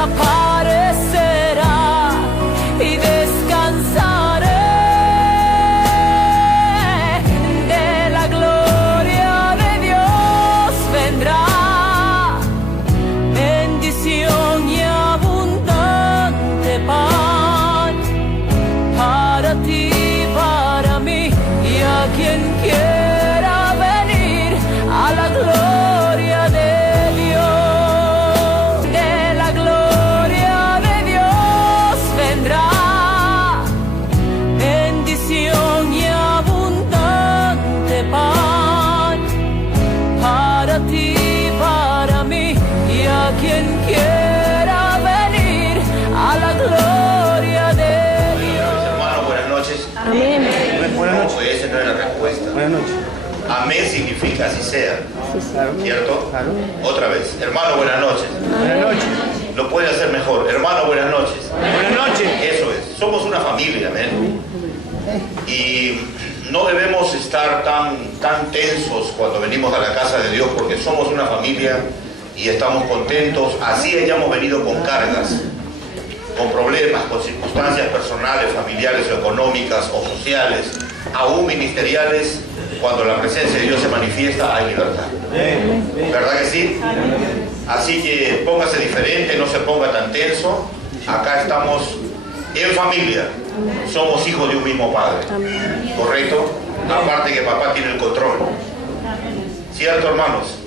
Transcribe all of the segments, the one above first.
desaparecerá y descansaré de la gloria de Dios. Vendrá bendición y abundante pan para ti, para mí y a quien quiera venir a la gloria de Dios. De la gloria de Dios vendrá bendición y abundante pan para ti, para mí y a quien quiera venir a la gloria de Dios. Hermanos, buenas noches. Amén. Buenas noches. Pues esa no es la respuesta. Buenas noches. Amén significa así sea, Claro. ¿cierto? Claro. Otra vez. Hermano, buenas noches. Buenas noches. Lo puede hacer mejor. Hermano, buenas noches. Buenas noches. Eso es. Somos una familia, amén. Y no debemos estar tan tensos cuando venimos a la casa de Dios, porque somos una familia y estamos contentos. Así hayamos venido con cargas, con problemas, con circunstancias personales, familiares o económicas o sociales, aún ministeriales. Cuando la presencia de Dios se manifiesta, hay libertad. ¿Verdad que sí? Así que póngase diferente, no se ponga tan tenso. Acá estamos en familia. Somos hijos de un mismo Padre. ¿Correcto? Aparte que papá tiene el control. ¿Cierto, hermanos?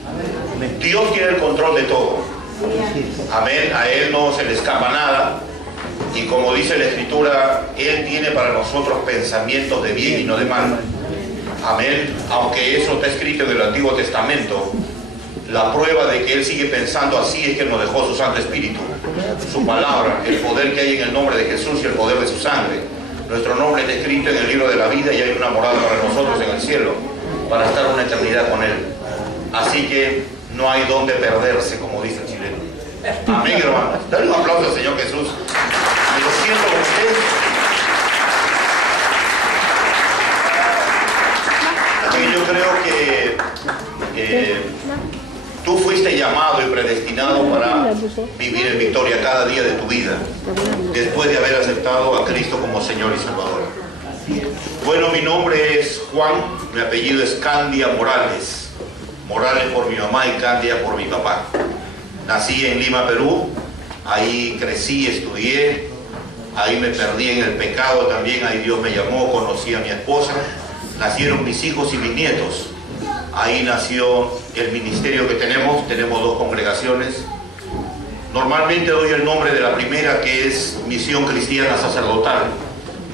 Dios tiene el control de todo. Amén. A Él no se le escapa nada. Y como dice la Escritura, Él tiene para nosotros pensamientos de bien y no de mal. Amén. Aunque eso está escrito en el Antiguo Testamento, la prueba de que Él sigue pensando así es que nos dejó su Santo Espíritu, su palabra, el poder que hay en el nombre de Jesús y el poder de su sangre. Nuestro nombre está escrito en el libro de la vida y hay una morada para nosotros en el cielo, para estar una eternidad con Él. Así que no hay donde perderse, como dice el chileno. Amén, hermanos. Dale un aplauso al Señor Jesús. Me lo siento con ustedes. Yo creo que tú fuiste llamado y predestinado para vivir en victoria cada día de tu vida, después de haber aceptado a Cristo como Señor y Salvador. Bueno, mi nombre es Juan, mi apellido es Candia Morales. Morales por mi mamá y Candia por mi papá. Nací en Lima, Perú. Ahí crecí, estudié. Ahí me perdí en el pecado también. Ahí Dios me llamó, conocí a mi esposa. Nacieron mis hijos y mis nietos. Ahí nació el ministerio que tenemos. Tenemos 2 congregaciones. Normalmente doy el nombre de la primera, que es Misión Cristiana Sacerdotal,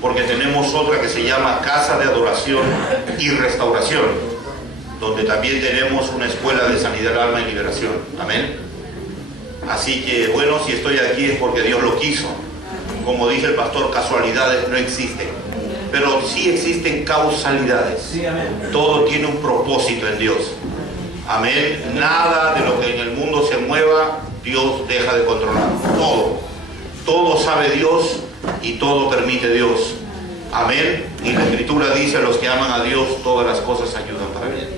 porque tenemos otra que se llama Casa de Adoración y Restauración, donde también tenemos una escuela de sanidad del alma y liberación. Amén. Así que bueno, si estoy aquí es porque Dios lo quiso. Como dice el pastor, casualidades no existen, pero sí existen causalidades. Todo tiene un propósito en Dios. Amén. Nada de lo que en el mundo se mueva, Dios deja de controlar. Todo sabe Dios y todo permite Dios. Amén. Y la Escritura dice: a los que aman a Dios, todas las cosas ayudan para bien.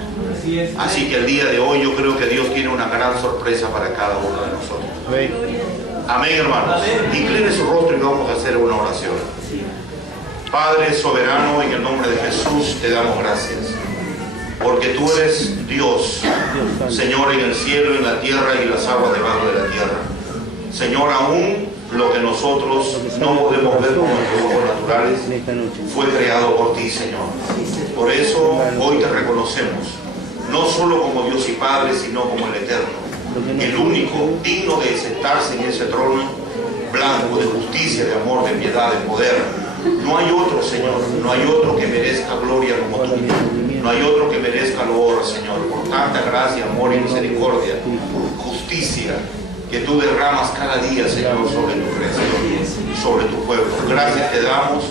Así que el día de hoy yo creo que Dios tiene una gran sorpresa para cada uno de nosotros. Amén, hermanos. Incline su rostro y vamos a hacer una oración. Padre soberano, en el nombre de Jesús te damos gracias, porque tú eres Dios, Señor, en el cielo, en la tierra y las aguas debajo de la tierra. Señor, aún lo que nosotros no podemos ver con nuestros ojos naturales fue creado por ti, Señor. Por eso hoy te reconocemos, no solo como Dios y Padre, sino como el Eterno, el único digno de sentarse en ese trono blanco de justicia, de amor, de piedad, de poder. No hay otro, Señor, no hay otro que merezca gloria como tú. No hay otro que merezca loor, Señor, por tanta gracia, amor y misericordia, justicia que tú derramas cada día, Señor, sobre tu creación, sobre tu pueblo. Gracias te damos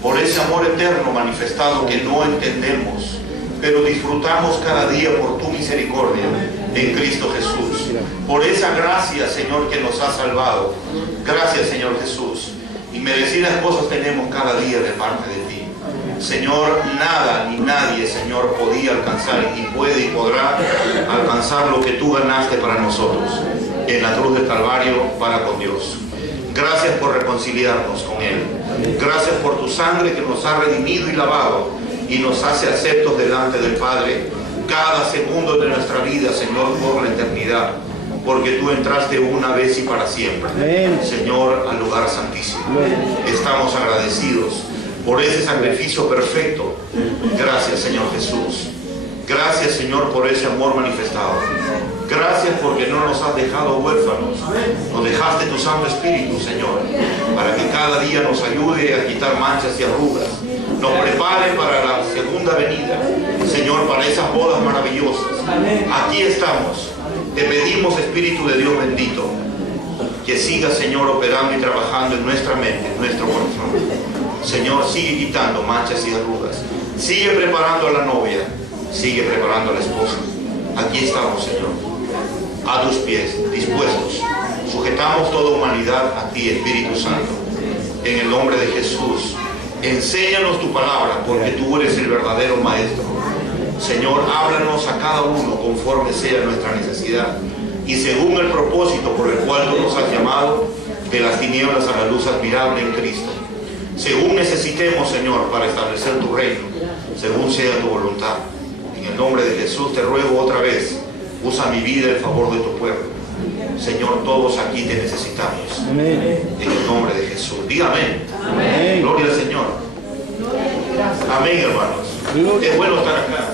por ese amor eterno manifestado que no entendemos, pero disfrutamos cada día por tu misericordia en Cristo Jesús. Por esa gracia, Señor, que nos ha salvado. Gracias, Señor Jesús. Y merecidas cosas tenemos cada día de parte de ti. Señor, nada ni nadie, Señor, podía alcanzar y puede y podrá alcanzar lo que tú ganaste para nosotros. en la cruz del Calvario para con Dios. Gracias por reconciliarnos con Él. Gracias por tu sangre que nos ha redimido y lavado y nos hace aceptos delante del Padre cada segundo de nuestra vida, Señor, por la eternidad, porque tú entraste una vez y para siempre, Señor, al lugar santísimo. Estamos agradecidos por ese sacrificio perfecto. Gracias, Señor Jesús. Gracias, Señor, por ese amor manifestado. Gracias porque no nos has dejado huérfanos. Nos dejaste tu Santo Espíritu, Señor, para que cada día nos ayude a quitar manchas y arrugas. Nos prepare para la segunda venida, Señor, para esas bodas maravillosas. Aquí estamos. Te pedimos, Espíritu de Dios bendito, que siga, Señor, operando y trabajando en nuestra mente, en nuestro corazón. Señor, sigue quitando manchas y arrugas. Sigue preparando a la novia. Sigue preparando a la esposa. Aquí estamos, Señor, a tus pies, dispuestos. Sujetamos toda humanidad a ti, Espíritu Santo. En el nombre de Jesús, enséñanos tu palabra, porque tú eres el verdadero Maestro. Señor, háblanos a cada uno conforme sea nuestra necesidad y según el propósito por el cual tú nos has llamado, de las tinieblas a la luz admirable en Cristo. Según necesitemos, Señor, para establecer tu reino, según sea tu voluntad. En el nombre de Jesús te ruego otra vez, usa mi vida en favor de tu pueblo. Señor, todos aquí te necesitamos. Amén. En el nombre de Jesús. Diga amén. Amén. Gloria al Señor. Amén, hermanos. Es bueno estar acá.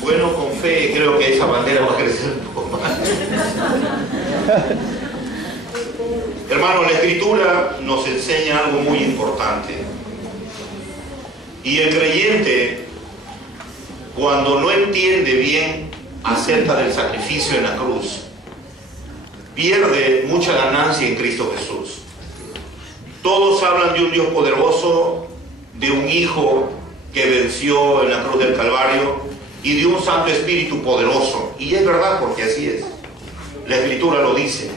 Bueno, con fe creo que esa bandera va a crecer un poco más. Hermano, la Escritura nos enseña algo muy importante. Y el creyente, cuando no entiende bien acerca del sacrificio en la cruz, pierde mucha ganancia en Cristo Jesús. Todos hablan de un Dios poderoso, de un Hijo que venció en la cruz del Calvario y de un Santo Espíritu poderoso. Y es verdad, porque así es. La Escritura lo dice.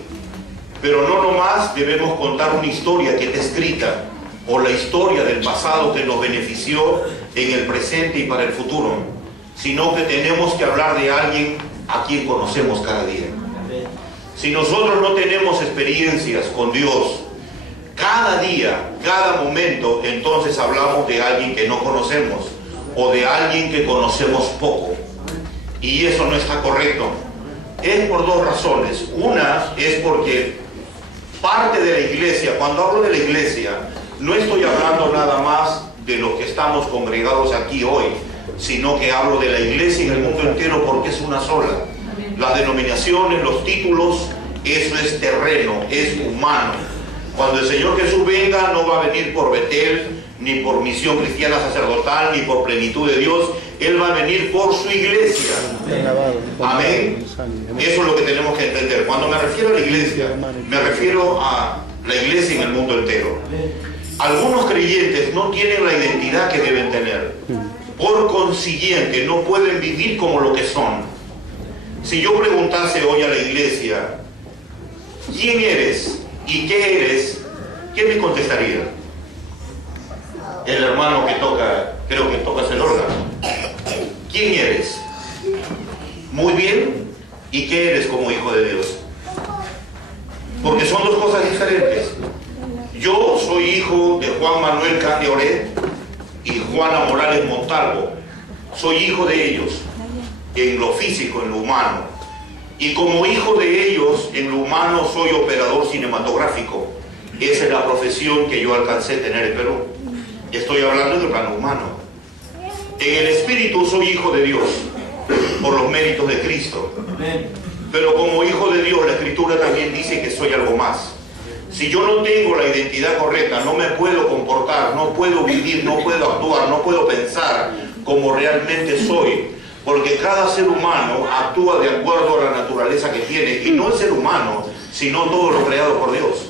Pero no nomás debemos contar una historia que está escrita, o la historia del pasado que nos benefició en el presente y para el futuro, sino que tenemos que hablar de alguien a quien conocemos cada día. Si nosotros no tenemos experiencias con Dios cada día, cada momento, entonces hablamos de alguien que no conocemos o de alguien que conocemos poco, y eso no está correcto. Es por dos razones. Una es porque parte de la iglesia, cuando hablo de la iglesia, no estoy hablando nada más de los que estamos congregados aquí hoy, sino que hablo de la iglesia en el mundo entero, porque es una sola. Las denominaciones, los títulos, eso es terreno, es humano. Cuando el Señor Jesús venga, no va a venir por Betel, ni por misión cristiana sacerdotal, ni por plenitud de Dios. Él va a venir por su iglesia. Amén. Eso es lo que tenemos que entender. Cuando me refiero a la iglesia, me refiero a la iglesia en el mundo entero. Algunos creyentes no tienen la identidad que deben tener. Por consiguiente, no pueden vivir como lo que son. Si yo preguntase hoy a la iglesia, ¿quién eres y qué eres?, ¿qué me contestaría? El hermano que toca, creo que tocas el órgano. ¿Quién eres? Muy bien. ¿Y qué eres como hijo de Dios? Porque son dos cosas diferentes. Yo soy hijo de Juan Manuel Candioré y Juana Morales Montalvo. Soy hijo de ellos en lo físico, en lo humano. Y como hijo de ellos, en lo humano, soy operador cinematográfico. Esa es la profesión que yo alcancé a tener en Perú. Estoy hablando del plano humano. En el espíritu soy hijo de Dios por los méritos de Cristo. Pero como hijo de Dios, la Escritura también dice que soy algo más. Si yo no tengo la identidad correcta, no me puedo comportar, no puedo vivir, no puedo actuar, no puedo pensar como realmente soy. Porque cada ser humano actúa de acuerdo a la naturaleza que tiene. Y no el ser humano, sino todo lo creado por Dios.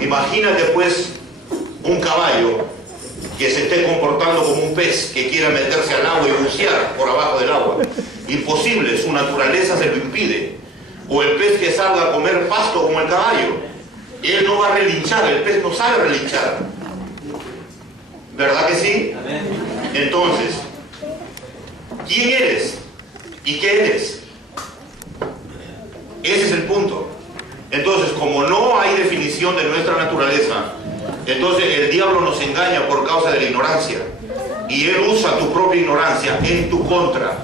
Imagínate pues un caballo que se esté comportando como un pez que quiera meterse al agua y bucear por abajo del agua. Imposible, su naturaleza se lo impide. O el pez que salga a comer pasto como el caballo. Él no va a relinchar, el pez no sabe relinchar. ¿Verdad que sí? Entonces, ¿quién eres? ¿Y qué eres? Ese es el punto. Entonces, como no hay definición de nuestra naturaleza, entonces el diablo nos engaña por causa de la ignorancia. Y él usa tu propia ignorancia en tu contra,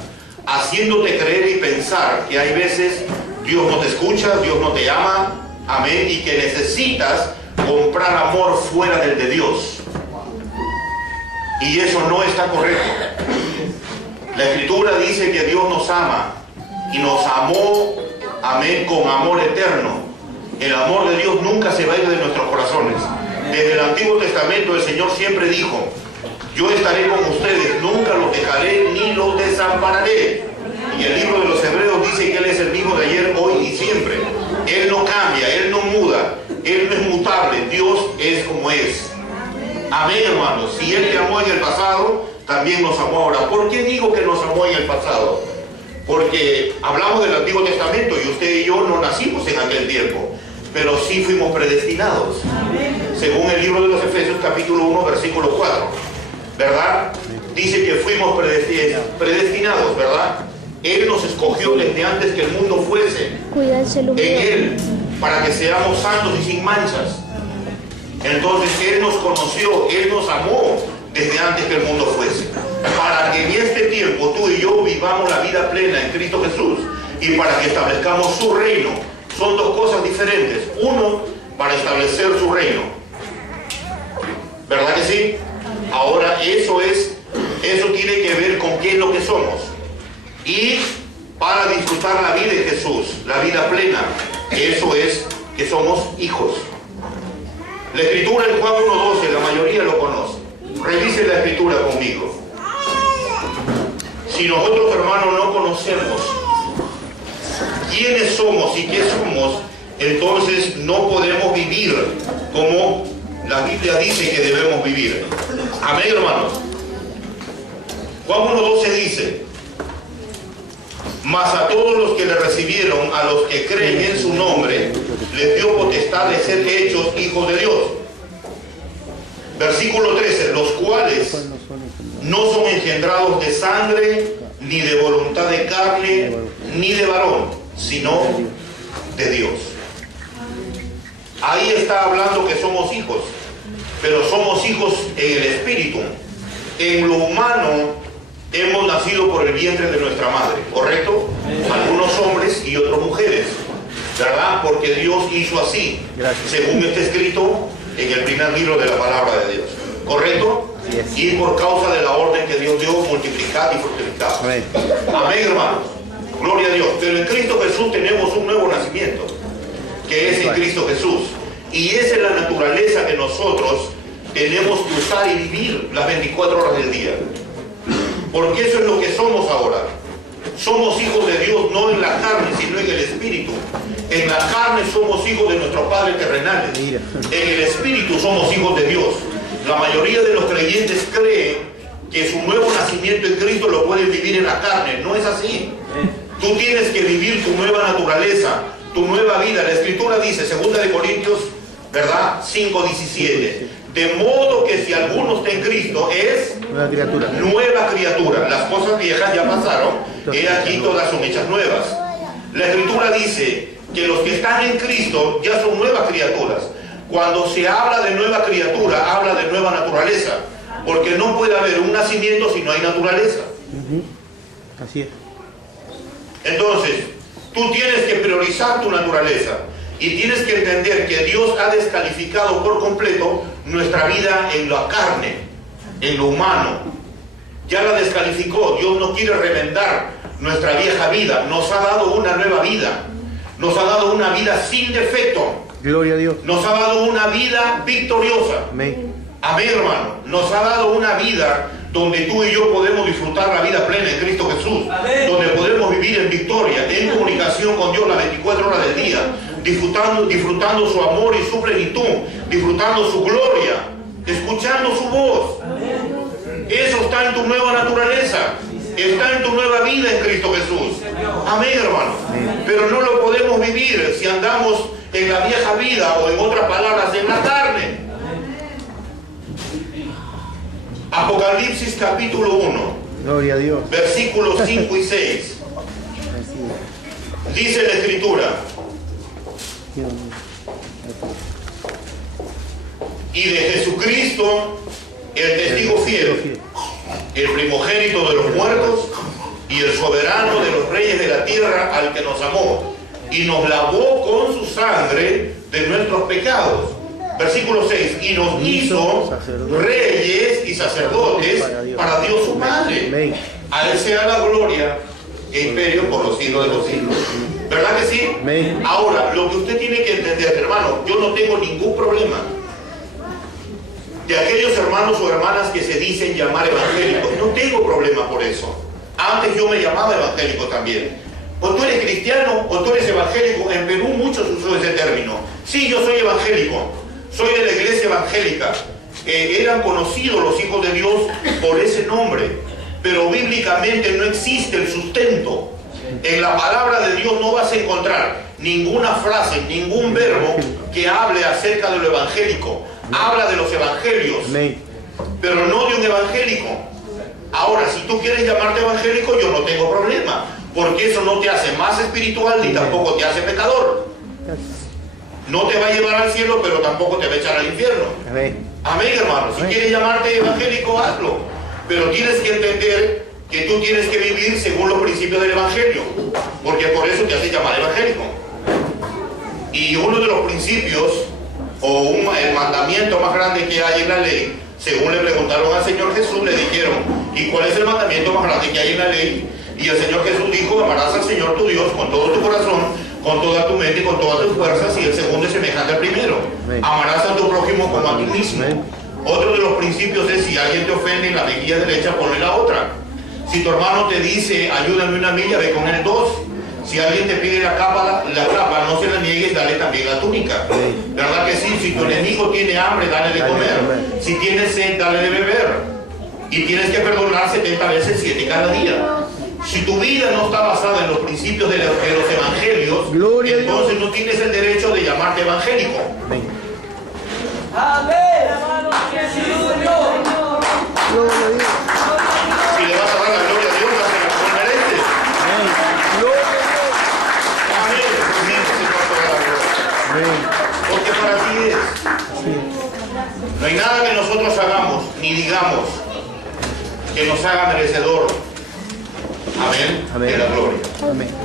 haciéndote creer y pensar que hay veces Dios no te escucha, Dios no te ama, amén, y que necesitas comprar amor fuera del de Dios. Y eso no está correcto. La Escritura dice que Dios nos ama y nos amó, amén, con amor eterno. El amor de Dios nunca se va a ir de nuestros corazones. Desde el Antiguo Testamento el Señor siempre dijo: yo estaré con ustedes, nunca los dejaré ni los desampararé. Y el libro de los Hebreos dice que Él es el mismo de ayer, hoy y siempre. Él no cambia, Él no muda, Él no es mutable, Dios es como es. Amén, hermanos. Si Él te amó en el pasado, también nos amó ahora. ¿Por qué digo que nos amó en el pasado? Porque hablamos del Antiguo Testamento y usted y yo no nacimos en aquel tiempo, pero sí fuimos predestinados. Según el libro de los Efesios, capítulo 1, versículo 4. ¿Verdad? Dice que fuimos predestinados, ¿verdad? Él nos escogió desde antes que el mundo fuese en Él, para que seamos santos y sin manchas. Entonces Él nos conoció, Él nos amó desde antes que el mundo fuese, para que en este tiempo tú y yo vivamos la vida plena en Cristo Jesús y para que establezcamos su reino. Son dos cosas diferentes. Uno, para establecer su reino. ¿Verdad que sí? Ahora eso tiene que ver con qué es lo que somos. Y para disfrutar la vida de Jesús, la vida plena, eso es que somos hijos. La Escritura en Juan 1:12, la mayoría lo conoce. Revise la Escritura conmigo. Si nosotros, hermanos, no conocemos quiénes somos y qué somos, entonces no podemos vivir como la Biblia dice que debemos vivir. Amén, hermanos. Juan 1:12 dice: mas a todos los que le recibieron, a los que creen en su nombre, les dio potestad de ser hechos hijos de Dios. Versículo 13: los cuales no son engendrados de sangre, ni de voluntad de carne, ni de varón, sino de Dios. Ahí está hablando que somos hijos, pero somos hijos en el espíritu. En lo humano hemos nacido por el vientre de nuestra madre, ¿correcto? Algunos hombres y otras mujeres, ¿verdad? Porque Dios hizo así, según está escrito en el primer libro de la palabra de Dios, ¿correcto? Y por causa de la orden que Dios dio, multiplicad y fructificad. Amén, hermanos. Gloria a Dios. Pero en Cristo Jesús tenemos un nuevo nacimiento, que es en Cristo Jesús. Y esa es la naturaleza que nosotros tenemos que usar y vivir las 24 horas del día. Porque eso es lo que somos ahora. Somos hijos de Dios, no en la carne, sino en el espíritu. En la carne somos hijos de nuestros padres terrenales. En el espíritu somos hijos de Dios. La mayoría de los creyentes creen que su nuevo nacimiento en Cristo lo pueden vivir en la carne. No es así. Tú tienes que vivir tu nueva naturaleza, tu nueva vida. La Escritura dice, 2 de Corintios, ¿verdad? 5:17. De modo que si alguno está en Cristo es nueva criatura. Las cosas viejas ya pasaron, he aquí todas son hechas nuevas. La Escritura dice que los que están en Cristo ya son nuevas criaturas. Cuando se habla de nueva criatura, habla de nueva naturaleza, porque no puede haber un nacimiento si no hay naturaleza. Así es. Entonces, tú tienes que priorizar tu naturaleza y tienes que entender que Dios ha descalificado por completo nuestra vida en la carne, en lo humano. Ya la descalificó. Dios no quiere remendar nuestra vieja vida. Nos ha dado una nueva vida. Nos ha dado una vida sin defecto. Gloria a Dios. Nos ha dado una vida victoriosa. Amén. Amén, hermano. Nos ha dado una vida donde tú y yo podemos disfrutar la vida plena en Cristo Jesús. Amén. Donde podemos vivir en victoria, en comunicación con Dios las 24 horas del día, disfrutando su amor y su plenitud, disfrutando su gloria, escuchando su voz. Amén. Eso está en tu nueva naturaleza. Está en tu nueva vida en Cristo Jesús. Amén, hermano. Amén. Pero no lo podemos vivir si andamos en la vieja vida, o en otras palabras, en la carne. Apocalipsis capítulo 1. Gloria a Dios. Versículos 5 y 6. Dice la Escritura: y de Jesucristo, el testigo fiel, el primogénito de los muertos y el soberano de los reyes de la tierra, al que nos amó y nos lavó con su sangre de nuestros pecados. Versículo 6, y nos hizo reyes y sacerdotes para Dios su Padre. A Él sea la gloria e imperio por los siglos de los siglos. ¿Verdad que sí? Ahora, lo que usted tiene que entender, hermano, yo no tengo ningún problema de aquellos hermanos o hermanas que se dicen llamar evangélicos. No tengo problema por eso. Antes yo me llamaba evangélico también. O tú eres cristiano o tú eres evangélico. En Perú muchos usan ese término. Sí, yo soy evangélico. Soy de la iglesia evangélica. Eran conocidos los hijos de Dios por ese nombre. Pero bíblicamente no existe el sustento. En la palabra de Dios no vas a encontrar ninguna frase, ningún verbo que hable acerca de lo evangélico. Habla de los evangelios, pero no de un evangélico. Ahora, si tú quieres llamarte evangélico, yo no tengo problema, porque eso no te hace más espiritual ni tampoco te hace pecador. No te va a llevar al cielo, pero tampoco te va a echar al infierno. Amén, hermano. Si quieres llamarte evangélico, hazlo. Pero tienes que entender que tú tienes que vivir según los principios del evangelio, porque por eso te hace llamar evangélico. Y uno de los principios, o el mandamiento más grande que hay en la ley, según le preguntaron al Señor Jesús, le dijeron: ¿y cuál es el mandamiento más grande que hay en la ley? Y el Señor Jesús dijo: amarás al Señor tu Dios con todo tu corazón, con toda tu mente y con todas tus fuerzas. Y el segundo es semejante al primero: amarás a tu prójimo como a ti mismo. Otro de los principios es: si alguien te ofende en la mejilla derecha, ponle la otra. Si tu hermano te dice: ayúdame una milla, ve con él 2. Si alguien te pide la capa, no se la niegues, dale también la túnica. ¿Verdad que sí? Si tu enemigo tiene hambre, dale de comer. Si tienes sed, dale de beber. Y tienes que perdonar 70 veces 7 cada día. Si tu vida no está basada en los principios de los evangelios, entonces no tienes el derecho de llamarte evangélico. Amén, hermano. Si le vas a dar la gloria a Dios, dásela como mereces. Porque para ti es. No hay nada que nosotros hagamos ni digamos que nos haga merecedor, amén, de la gloria.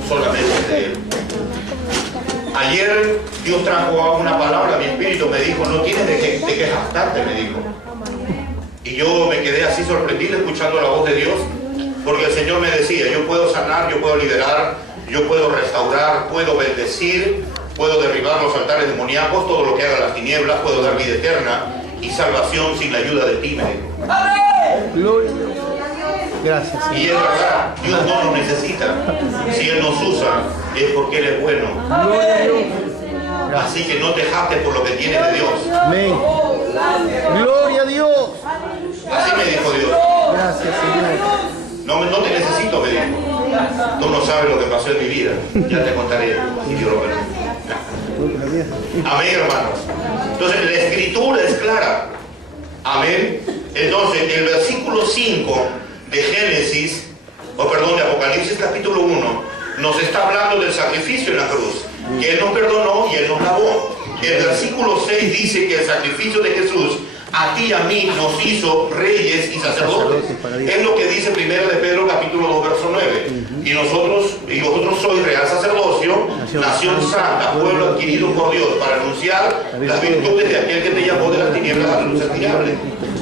Solamente de Él. Ayer Dios trajo una palabra a mi espíritu, me dijo: no tienes de qué jactarte, me dijo. Y yo me quedé así sorprendido escuchando la voz de Dios, porque el Señor me decía: yo puedo sanar, yo puedo liberar, yo puedo restaurar, puedo bendecir, puedo derribar los altares demoníacos, todo lo que haga las tinieblas, puedo dar vida eterna y salvación sin la ayuda de ti, me dijo. Gloria a Dios. Gracias, Señor. Y es verdad, Dios no nos necesita. Si Él nos usa, es porque Él es bueno. Gloria a Dios. Así que no te jactes por lo que tienes de Dios. Amén. Gloria a Dios. Así me dijo Dios. Gracias, Señor. No te necesito, me dijo. Tú no sabes lo que pasó en mi vida. Ya te contaré. Si Dios lo permite. Amén, hermanos. Entonces, la escritura es clara. Amén. Entonces, el versículo 5 de Génesis, de Apocalipsis capítulo 1, nos está hablando del sacrificio en la cruz, que Él nos perdonó y Él nos lavó. El versículo 6 dice que el sacrificio de Jesús a ti y a mí nos hizo reyes y sacerdotes. Es lo que dice 1 de Pedro capítulo 2 verso 9. Y vosotros sois real sacerdocio, nación santa, pueblo adquirido por Dios, para anunciar las virtudes de aquel que te llamó de las tinieblas a la luz admirable.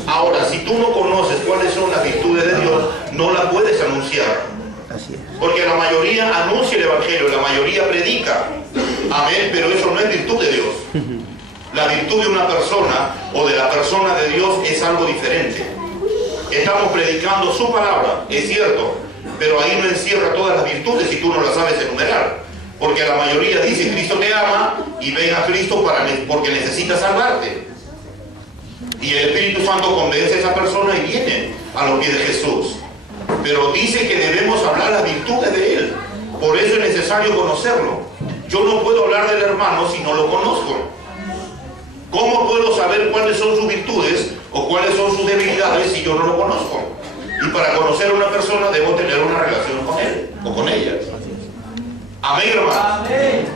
Ahora, si tú no conoces cuáles son las virtudes de Dios, no las puedes anunciar. Porque la mayoría anuncia el evangelio, la mayoría predica. Amén, pero eso no es virtud de Dios. La virtud de una persona o de la persona de Dios es algo diferente. Estamos predicando su palabra, es cierto, pero ahí no encierra todas las virtudes si tú no las sabes enumerar. Porque la mayoría dice: Cristo te ama y ven a Cristo porque necesita salvarte. Y el Espíritu Santo convence a esa persona y viene a los pies de Jesús. Pero dice que debemos hablar las virtudes de Él. Por eso es necesario conocerlo. Yo no puedo hablar del hermano si no lo conozco. ¿Cómo puedo saber cuáles son sus virtudes o cuáles son sus debilidades si yo no lo conozco? Y para conocer a una persona debo tener una relación con él o con ella. Amén, hermanos. Amén.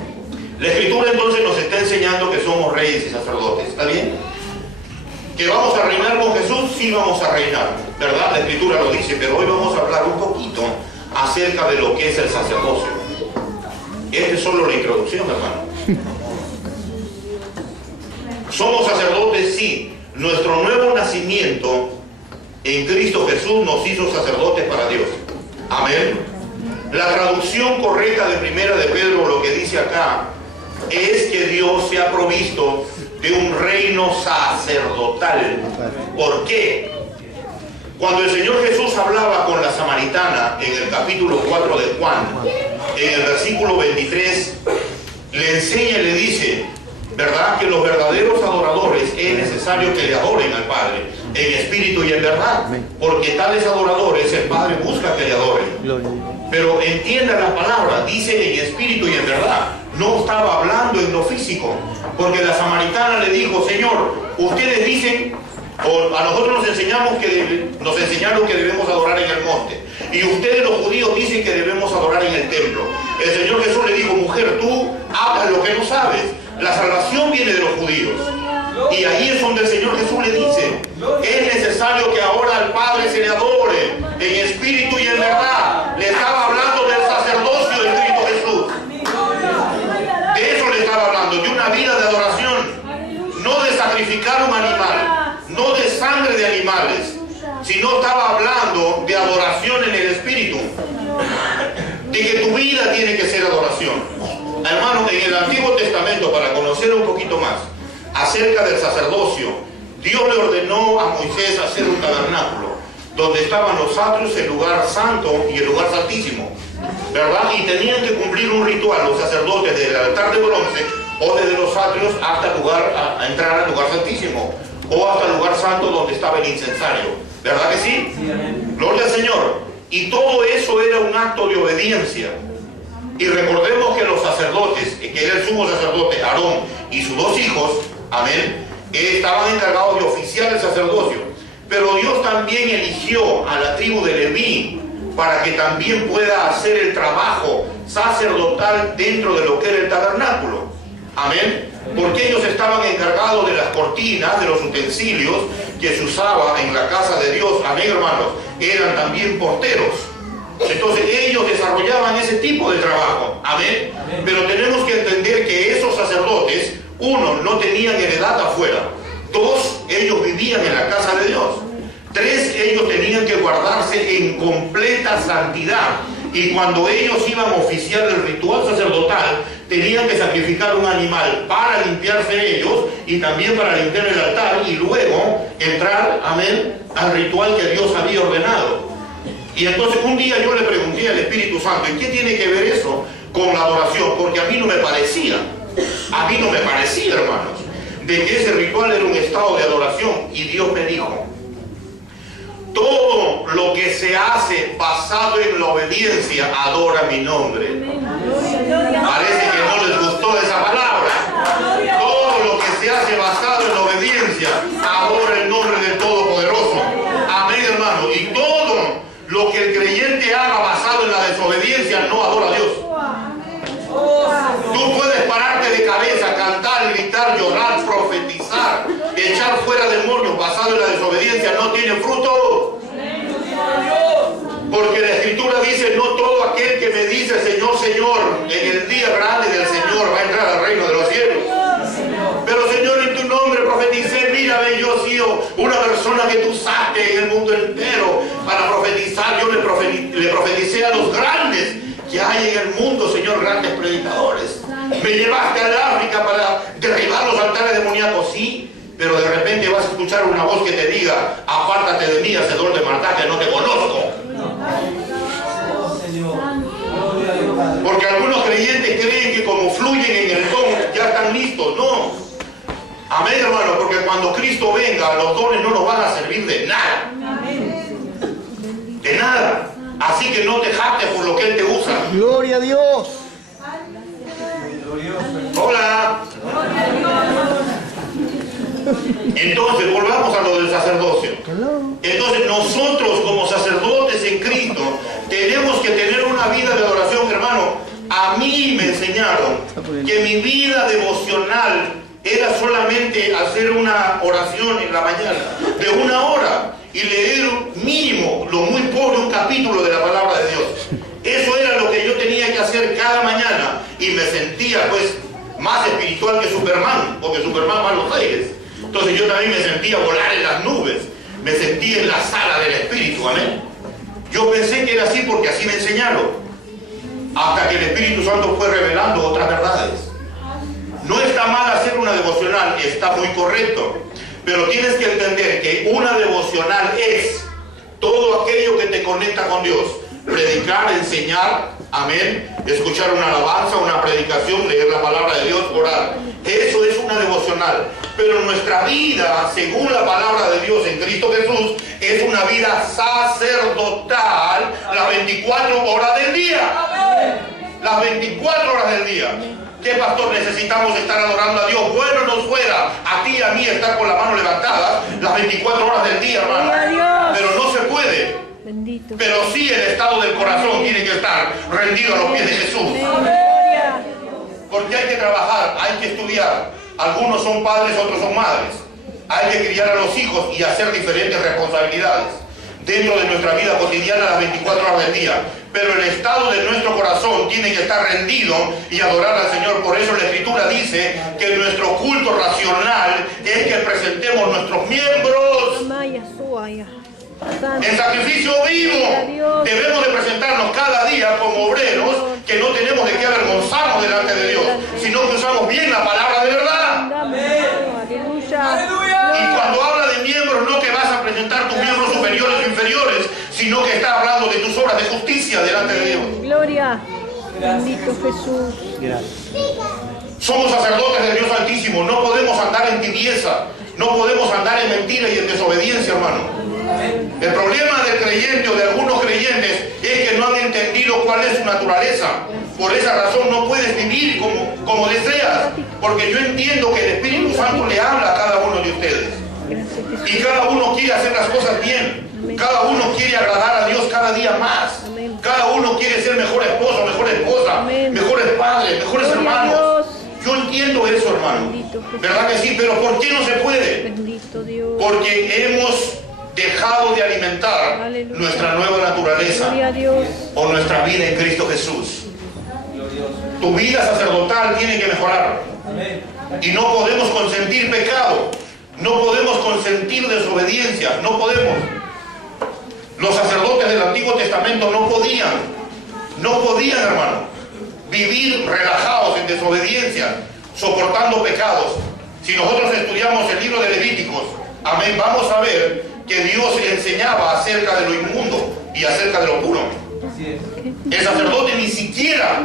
La Escritura entonces nos está enseñando que somos reyes y sacerdotes. ¿Está bien? ¿Que vamos a reinar con Jesús? Sí, vamos a reinar, ¿verdad? La Escritura lo dice, pero hoy vamos a hablar un poquito acerca de lo que es el sacerdocio. Esta es solo la introducción, hermano. Somos sacerdotes, sí. Nuestro nuevo nacimiento en Cristo Jesús nos hizo sacerdotes para Dios. Amén. La traducción correcta de Primera de Pedro, lo que dice acá, es que Dios se ha provisto de un reino sacerdotal. ¿Por qué? Cuando el Señor Jesús hablaba con la samaritana en el capítulo 4 de Juan, en el versículo 23, le enseña y le dice, ¿verdad? Que los verdaderos adoradores es necesario que le adoren al Padre en espíritu y en verdad, porque tales adoradores el Padre busca que le adoren. Pero entienda la palabra, dice en espíritu y en verdad. No estaba hablando en lo físico, porque la samaritana le dijo, Señor, ustedes dicen, o a nosotros nos enseñaron que debemos adorar en el monte, y ustedes los judíos dicen que debemos adorar en el templo. El Señor Jesús le dijo, mujer, tú hablas lo que no sabes, la salvación viene de los judíos. Y ahí es donde el Señor Jesús le dice, es necesario que ahora al Padre se le adore en espíritu y en verdad. Le estaba hablando del sacerdocio de Cristo Jesús. De eso le estaba hablando, de una vida de adoración, no de sacrificar un animal, no de sangre de animales, sino estaba hablando de adoración en el espíritu, de que tu vida tiene que ser adoración. Hermanos, en el Antiguo Testamento, para conocer un poquito más acerca del sacerdocio, Dios le ordenó a Moisés hacer un tabernáculo donde estaban los atrios, el lugar santo y el lugar santísimo, ¿verdad? Y tenían que cumplir un ritual los sacerdotes del altar de bronce o desde los atrios hasta a entrar al lugar santísimo o hasta el lugar santo donde estaba el incensario, ¿verdad que sí? Gloria al Señor. Y todo eso era un acto de obediencia. Y recordemos que los sacerdotes, que era el sumo sacerdote Aarón y sus dos hijos, amén, estaban encargados de oficiar el sacerdocio. Pero Dios también eligió a la tribu de Leví para que también pueda hacer el trabajo sacerdotal dentro de lo que era el tabernáculo. Amén. Porque ellos estaban encargados de las cortinas, de los utensilios que se usaba en la casa de Dios. Amén, hermanos. Eran también porteros. Entonces ellos desarrollaban ese tipo de trabajo. Amén. Pero tenemos que entender que esos sacerdotes, uno, no tenían heredad afuera. Dos, ellos vivían en la casa de Dios. Tres, ellos tenían que guardarse en completa santidad. Y cuando ellos iban a oficiar el ritual sacerdotal, tenían que sacrificar un animal para limpiarse ellos y también para limpiar el altar y luego entrar, amén, al ritual que Dios había ordenado. Y entonces un día yo le pregunté al Espíritu Santo, ¿y qué tiene que ver eso con la adoración? Porque a mí no me parecía, hermanos, de que ese ritual era un estado de adoración. Y Dios me dijo, todo lo que se hace basado en la obediencia adora mi nombre. Parece que no les gustó esa palabra. Todo lo que se hace basado en la obediencia adora el nombre del Todopoderoso. Amén, hermano. Y todo lo que el creyente haga basado en la desobediencia no adora a Dios. Tú puedes pararte de cabeza, cantar, gritar, llorar, profetizar, echar fuera demonios basado en la desobediencia, no tiene fruto. Porque la Escritura dice, no todo aquel que me dice Señor, Señor, en el día grande del Señor va a entrar al reino de los cielos. Pero Señor, en tu nombre profeticé, mírame, yo he sido una persona que tú usaste en el mundo entero para profetizar. Yo le profeticé a los grandes que hay en el mundo, Señor, grandes predicadores. Me llevaste al África para derribar los altares demoníacos, sí, pero de repente vas a escuchar una voz que te diga, apártate de mí, hacedor de maldad, que no te conozco. Porque algunos creyentes creen que como fluyen en el don ya están listos. No. Amén, hermano, porque cuando Cristo venga, los dones no nos van a servir de nada. De nada. Así que no te jactes por lo que Él te usa. Gloria a Dios. Hola. Entonces, volvamos a lo del sacerdocio. Entonces, nosotros como sacerdotes en Cristo tenemos que tener una vida de adoración, hermano. A mí me enseñaron que mi vida devocional era solamente hacer una oración en la mañana de 1 hora y leer mínimo, lo muy poco, un capítulo de la palabra de Dios. Eso era lo que yo tenía que hacer cada mañana y me sentía pues más espiritual que Superman, porque Superman va a los aires. Entonces yo también me sentía volar en las nubes, me sentía en la sala del Espíritu, amén. Yo pensé que era así porque así me enseñaron, hasta que el Espíritu Santo fue revelando otras verdades. No está mal hacer una devocional, está muy correcto, pero tienes que entender que una devocional es todo aquello que te conecta con Dios. Predicar, enseñar, amén, escuchar una alabanza, una predicación, leer la palabra de Dios, orar. Eso es una devocional. Pero nuestra vida, según la palabra de Dios en Cristo Jesús, es una vida sacerdotal las 24 horas del día. Las 24 horas del día. ¿Qué, pastor? Necesitamos estar adorando a Dios. Bueno nos fuera a ti y a mí estar con la mano levantada las 24 horas del día, hermano. Pero no se puede. Bendito. Pero sí el estado del corazón tiene que estar rendido a los pies de Jesús. Porque hay que trabajar, hay que estudiar. Algunos son padres, otros son madres. Hay que criar a los hijos y hacer diferentes responsabilidades dentro de nuestra vida cotidiana las 24 horas del día. Pero el estado de nuestro corazón tiene que estar rendido y adorar al Señor. Por eso la Escritura dice que nuestro culto racional es que presentemos nuestros miembros en sacrificio vivo. Debemos de presentarnos cada día como obreros que no tenemos de qué avergonzarnos delante de Dios, sino que usamos bien la palabra de verdad. Y cuando habla de miembros, no que vas a presentar tus miembros superiores o inferiores, sino que está hablando de tus obras de justicia delante de Dios. Gloria. Bendito Jesús. Gracias. Somos sacerdotes de Dios Altísimo, no podemos andar en tibieza, no podemos andar en mentira y en desobediencia, hermano. El problema del creyente o de algunos creyentes es que no han entendido cuál es su naturaleza. Por esa razón no puedes vivir como deseas, porque yo entiendo que el Espíritu Santo le habla a cada uno de ustedes. Y cada uno quiere hacer las cosas bien. Cada uno quiere agradar a Dios cada día más. Cada uno quiere ser mejor esposo, mejor esposa, mejores padres, mejores hermanos. Yo entiendo eso, hermano. ¿Verdad que sí? Pero ¿por qué no se puede? Porque hemos dejado de alimentar nuestra nueva naturaleza o nuestra vida en Cristo Jesús. Tu vida sacerdotal tiene que mejorar. Y no podemos consentir pecado. No podemos consentir desobediencia. No podemos. Los sacerdotes del Antiguo Testamento no podían, hermano, vivir relajados en desobediencia, soportando pecados. Si nosotros estudiamos el libro de Levíticos, amén, vamos a ver que Dios enseñaba acerca de lo inmundo y acerca de lo puro. El sacerdote ni siquiera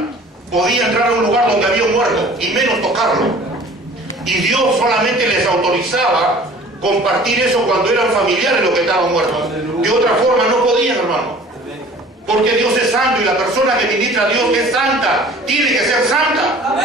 podía entrar a un lugar donde había un muerto, y menos tocarlo. Y Dios solamente les autorizaba compartir eso cuando eran familiares los que estaban muertos. De otra forma no podían, hermano. Porque Dios es santo y la persona que ministra a Dios que es santa, tiene que ser santa.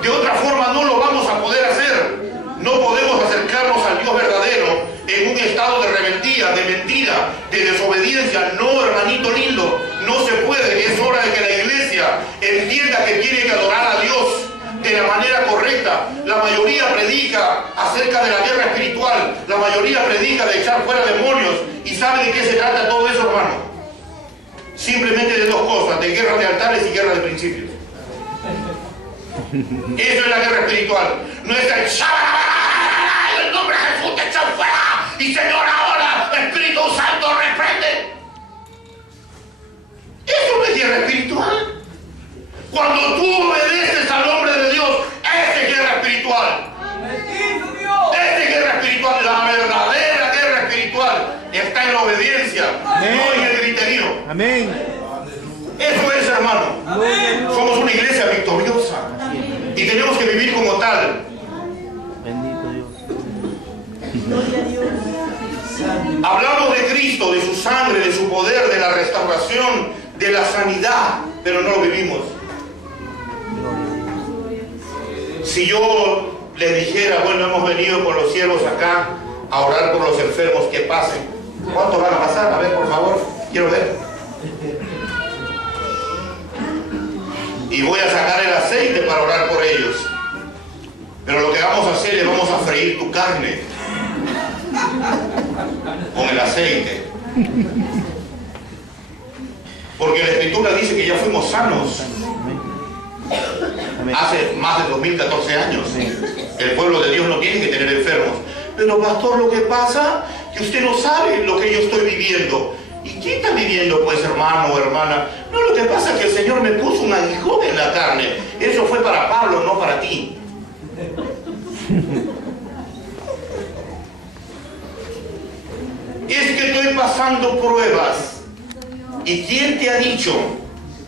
De otra forma no lo vamos a poder hacer. No podemos acercarnos al Dios verdadero en un estado de rebeldía, de mentira, de desobediencia. No, hermanito lindo, no se puede. Es hora de que la iglesia entienda que tiene que adorar a Dios de la manera correcta. La mayoría predica acerca de la guerra espiritual. La mayoría predica de echar fuera demonios. ¿Y sabe de qué se trata todo eso, hermano? Simplemente de dos cosas, de guerra de altares y guerra de principios. Eso es la guerra espiritual. No es el nombre de Jesús te echó fuera y Señor ahora Espíritu Santo reprende. Eso no es guerra espiritual. Cuando tú obedeces al hombre de Dios, esa es guerra espiritual. Esa es guerra espiritual. La verdadera guerra espiritual está en la obediencia, no en el griterío. Amén. Eso es, hermano. Amén. Somos una iglesia victoriosa y tenemos que vivir como tal. Bendito Dios. Hablamos de Cristo, de su sangre, de su poder, de la restauración, de la sanidad, pero no lo vivimos. Si yo les dijera, bueno, hemos venido con los siervos acá a orar por los enfermos, que pasen. ¿Cuántos van a pasar? A ver, por favor, quiero ver. y voy a sacar el aceite para orar por ellos. Pero lo que vamos a hacer es vamos a freír tu carne con el aceite. Porque la Escritura dice que ya fuimos sanos hace más de 2014 años. El pueblo de Dios no tiene que tener enfermos. Pero pastor, lo que pasa es que usted no sabe lo que yo estoy viviendo. ¿Y quién está viviendo, pues, hermano o hermana? No, lo que pasa es que el Señor me puso un aguijón en la carne. Eso fue para Pablo, no para ti. Es que estoy pasando pruebas. ¿Y quién te ha dicho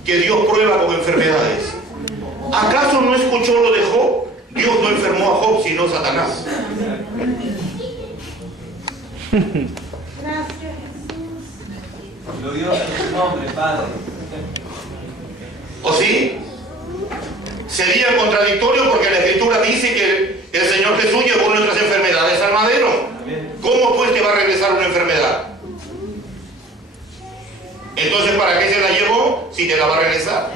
que Dios prueba con enfermedades? ¿Acaso no escuchó lo de Job? Dios no enfermó a Job, sino Satanás. Glorioso es tu nombre, Padre. ¿O sí? Sería contradictorio porque la Escritura dice que el Señor Jesús llevó nuestras enfermedades al madero. ¿Cómo pues te va a regresar una enfermedad? Entonces, ¿para qué se la llevó si te la va a regresar?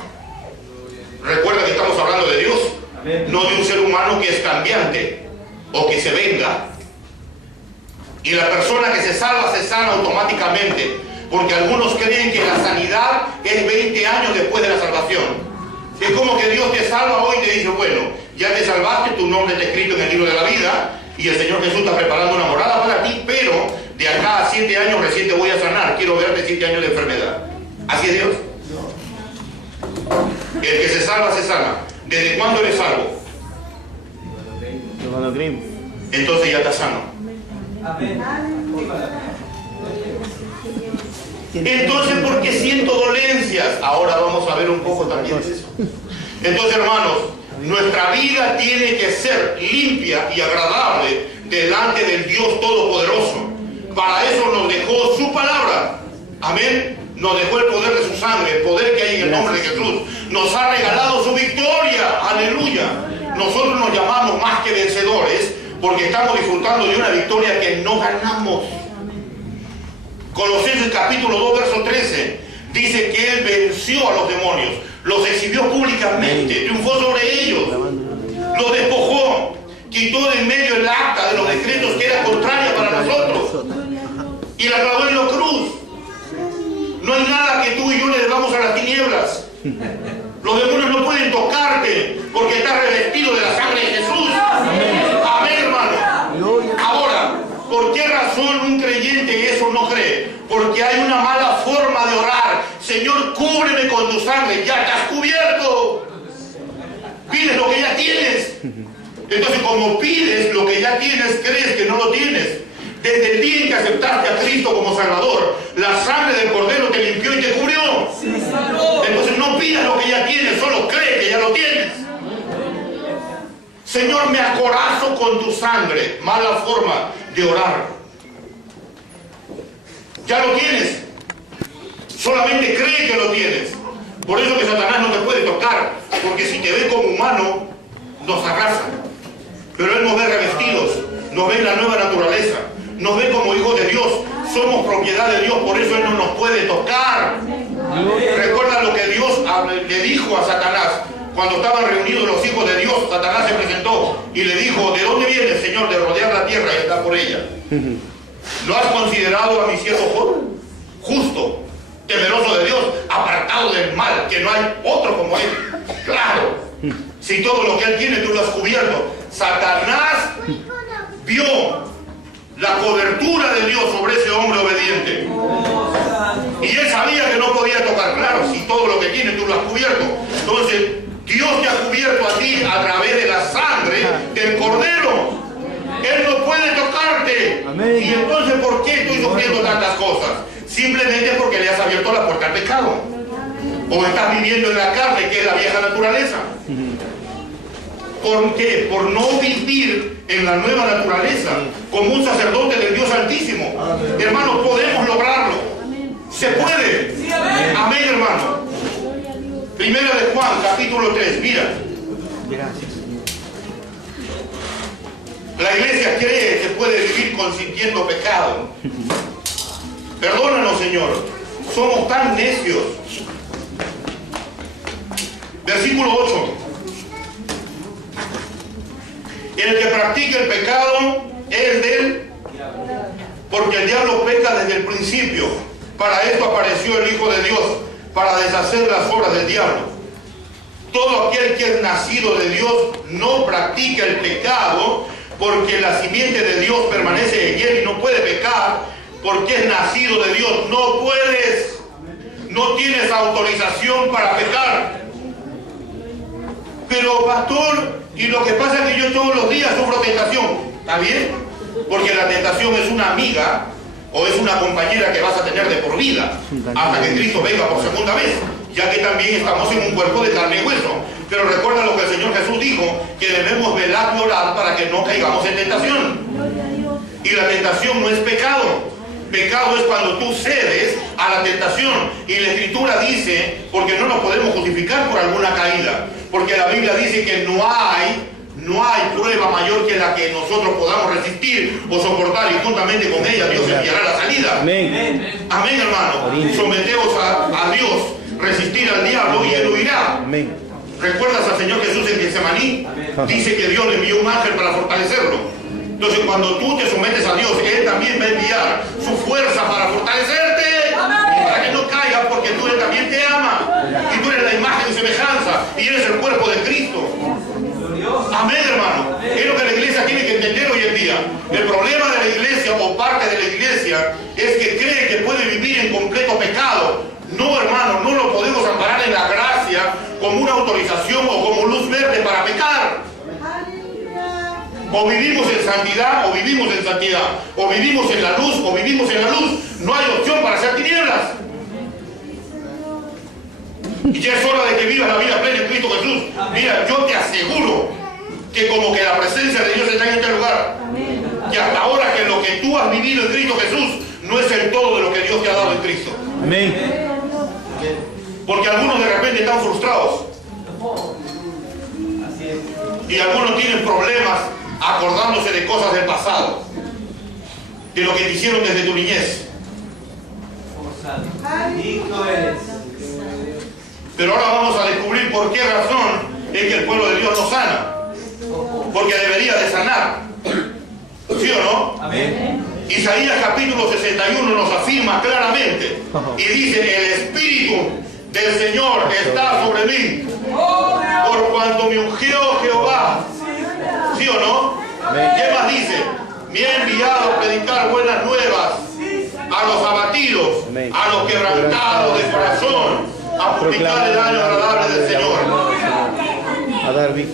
Recuerda que estamos hablando de Dios, no de un ser humano que es cambiante o que se venga. Y la persona que se salva se sana automáticamente, porque algunos creen que la sanidad es 20 años después de la salvación. Es como que Dios te salva hoy y te dice, bueno, ya te salvaste, tu nombre está escrito en el libro de la vida y el Señor Jesús está preparando una morada para ti, pero de acá a 7 años recién te voy a sanar, quiero verte 7 años de enfermedad. ¿Así es Dios? El que se salva se sana. ¿Desde cuándo eres salvo? Entonces ya estás sano. Entonces, ¿por qué siento dolencias? Ahora vamos a ver un poco también de eso. Entonces, hermanos, nuestra vida tiene que ser limpia y agradable delante del Dios Todopoderoso. Para eso nos dejó su palabra. Amén. Nos dejó el poder de su sangre, el poder que hay en el nombre de Jesús. Nos ha regalado su victoria. Aleluya. Nosotros nos llamamos más que vencedores porque estamos disfrutando de una victoria que no ganamos. Colosenses capítulo 2, verso 13, dice que Él venció a los demonios, los exhibió públicamente, triunfó sobre ellos, los despojó, quitó de en medio el acta de los decretos que era contraria para nosotros y la clavó en la cruz. No hay nada que tú y yo le debamos a las tinieblas. Los demonios no pueden tocarte porque estás revestido de la sangre de Jesús. Amén, hermano. Ahora, ¿por qué razón un creyente eso no cree? Porque hay una mala forma de orar. Señor, cúbreme con tu sangre. Ya estás cubierto. Pides lo que ya tienes. Entonces, como pides lo que ya tienes, crees que no lo tienes. Desde el día en que aceptaste a Cristo como Salvador, la sangre del Cordero te limpió y te cubrió. Entonces no pidas lo que ya tienes, solo cree que ya lo tienes. Señor, me acorazo con tu sangre. Mala forma de orar. Ya lo tienes. Solamente cree que lo tienes. Por eso que Satanás no te puede tocar, porque si te ve como humano, nos arrasa. Pero Él nos ve revestidos, nos ve en la nueva naturaleza, nos ve como hijos de Dios. Somos propiedad de Dios, por eso Él no nos puede tocar. Recuerda lo que Dios le dijo a Satanás. Cuando estaban reunidos los hijos de Dios, Satanás se presentó y le dijo, ¿de dónde vienes, Señor? De rodear la tierra y estar por ella. ¿Lo has considerado a mi siervo Job? Justo, temeroso de Dios, apartado del mal, que no hay otro como él. Claro, si todo lo que él tiene tú lo has cubierto. Satanás vio la cobertura de Dios sobre ese hombre obediente. Y él sabía que no podía tocar. Claro, si todo lo que tiene tú lo has cubierto. Entonces, Dios te ha cubierto a ti a través de la sangre del Cordero. Él no puede tocarte. Amén. Y entonces, ¿por qué estoy sufriendo tantas cosas? Simplemente porque le has abierto la puerta al pecado. O estás viviendo en la carne, que es la vieja naturaleza. ¿Por qué? Por no vivir en la nueva naturaleza como un sacerdote del Dios Altísimo. Amén. Hermanos, podemos lograrlo. Amén. Se puede. Sí, amén. Amén, hermano. Primera de Juan, capítulo 3. Mira. Gracias. La iglesia cree que puede vivir consintiendo pecado. Perdónanos, Señor. Somos tan necios. Versículo 8. El que practica el pecado es de él, porque el diablo peca desde el principio. Para esto apareció el Hijo de Dios, para deshacer las obras del diablo. Todo aquel que es nacido de Dios no practica el pecado, porque la simiente de Dios permanece en él y no puede pecar, porque es nacido de Dios. No puedes, no tienes autorización para pecar. Pero pastor, y lo que pasa es que yo todos los días sufro tentación. ¿Está bien? Porque la tentación es una amiga o es una compañera que vas a tener de por vida hasta que Cristo venga por segunda vez, ya que también estamos en un cuerpo de carne y hueso. Pero recuerda lo que el Señor Jesús dijo, que debemos velar y orar para que no caigamos en tentación. Y la tentación no es pecado. Pecado es cuando tú cedes a la tentación. Y la Escritura dice, porque no nos podemos justificar por alguna caída, porque la Biblia dice que no hay prueba mayor que la que nosotros podamos resistir o soportar, y juntamente con ella Dios enviará la salida. Amén. Amén, hermano. Someteos a Dios, resistir al diablo y él huirá. Amén. ¿Recuerdas al Señor Jesús en Getsemaní? Dice que Dios le envió un ángel para fortalecerlo. Entonces, cuando tú te sometes a Dios, Él también va a enviar su fuerza para fortalecerte, para que no caigas, porque tú Él también te ama. Y tú eres la imagen y semejanza, y eres el cuerpo de Cristo. Amén, hermano. Es lo que la iglesia tiene que entender hoy en día. El problema de la iglesia, o parte de la iglesia, es que cree que puede vivir en completo pecado. No, hermano, no lo podemos amparar en la gracia como una autorización o como luz verde para pecar. O vivimos en santidad o vivimos en santidad. O vivimos en la luz o vivimos en la luz. No hay opción para hacer tinieblas. Y ya es hora de que vivas la vida plena en Cristo Jesús. Mira, yo te aseguro que como que la presencia de Dios está en este lugar. Y hasta ahora que lo que tú has vivido en Cristo Jesús no es el todo de lo que Dios te ha dado en Cristo. Amén. Porque algunos de repente están frustrados. Y algunos tienen problemas acordándose de cosas del pasado, de lo que te hicieron desde tu niñez. Pero ahora vamos a descubrir por qué razón es que el pueblo de Dios no sana. Porque debería de sanar. ¿Sí o no? Amén. Isaías capítulo 61 nos afirma claramente y dice: el Espíritu del Señor está sobre mí, por cuanto me ungió Jehová. ¿Sí o no? ¿Qué más dice? Me ha enviado a predicar buenas nuevas a los abatidos, a los quebrantados de corazón, a publicar el año agradable del Señor,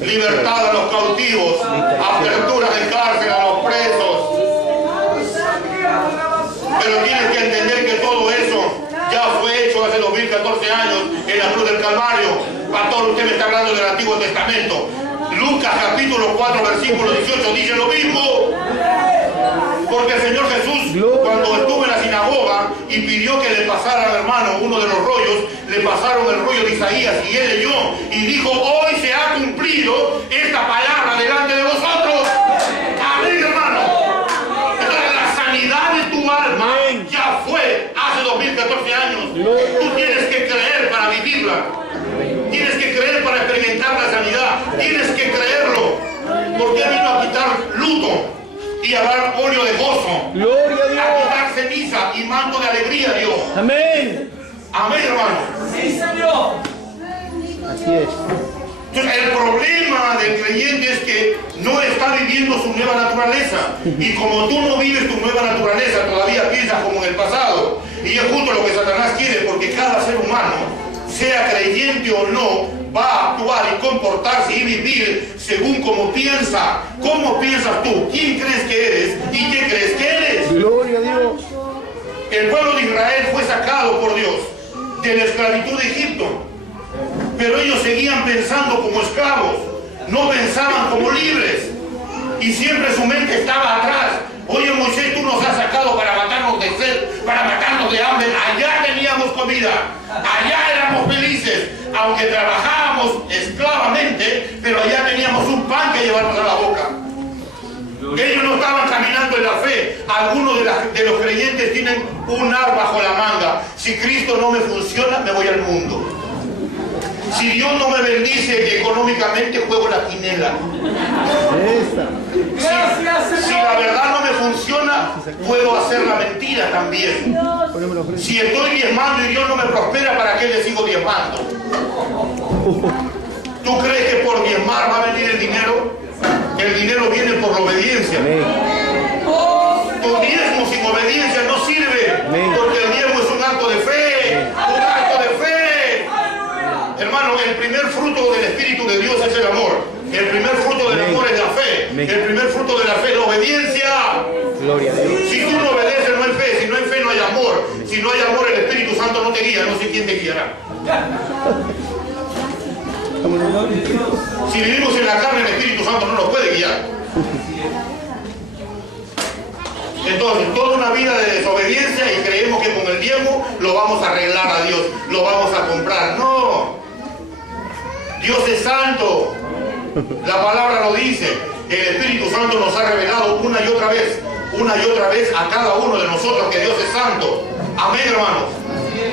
libertad a los cautivos, apertura de cárcel a los presos. Pero tienes que entender que todo eso ya fue hecho hace 2014 años en la cruz del Calvario. Pastor, usted me está hablando del Antiguo Testamento. Lucas capítulo 4 versículo 18 dice lo mismo. Porque el Señor Jesús, cuando estuvo en la sinagoga y pidió que le pasara, hermano, uno de los rollos, le pasaron el rollo de Isaías y él leyó y dijo: hoy se ha cumplido esta palabra delante de vosotros. Amén, hermano. Entonces la sanidad de tu alma ya fue hace 2014 años. Tú tienes que creer para vivirla. Tienes que creer para experimentar la sanidad. Tienes que creerlo. Porque vino a quitar luto y a dar óleo de gozo. Gloria a Dios. A quitar ceniza y manto de alegría, Dios. Amén. Amén, hermano. Sí, Señor. Así es. Entonces, el problema del creyente es que no está viviendo su nueva naturaleza. Y como tú no vives tu nueva naturaleza, todavía piensas como en el pasado. Y es justo lo que Satanás quiere, porque cada ser humano, sea creyente o no, va a actuar y comportarse y vivir según como piensa. ¿Cómo piensas tú? ¿Quién crees que eres? ¿Y qué crees que eres? Gloria a Dios. El pueblo de Israel fue sacado por Dios de la esclavitud de Egipto. Pero ellos seguían pensando como esclavos, no pensaban como libres. Y siempre su mente estaba atrás. Oye, Moisés, tú nos has sacado para matarnos de sed, para matarnos de hambre. Allá teníamos comida, allá éramos felices, aunque trabajábamos esclavamente, pero allá teníamos un pan que llevarnos a la boca. Ellos no estaban caminando en la fe. Algunos de los creyentes tienen un ar bajo la manga. Si Cristo no me funciona, me voy al mundo. Si Dios no me bendice económicamente, juego la quinela. Si la verdad no me funciona, puedo hacer la mentira también. Si estoy diezmando y Dios no me prospera, ¿para qué le sigo diezmando? ¿Tú crees que por diezmar va a venir el dinero? El dinero viene por la obediencia. Tu diezmo sin obediencia no sirve, porque el diezmo es un acto de fe. Un acto de fe. Hermano, el primer fruto del Espíritu de Dios es el amor. El primer fruto del amor es la fe. El primer fruto de la fe es la obediencia. Gloria a Dios. Si tú no obedeces, no hay fe. Si no hay fe, no hay amor. Si no hay amor, el Espíritu Santo no te guía. No sé quién te guiará. Si vivimos en la carne, el Espíritu Santo no nos puede guiar. Entonces, toda una vida de desobediencia y creemos que con el diezmo lo vamos a arreglar a Dios, lo vamos a comprar. No. Dios es santo. La palabra lo dice. El Espíritu Santo nos ha revelado una y otra vez a cada uno de nosotros que Dios es santo. Amén, hermanos.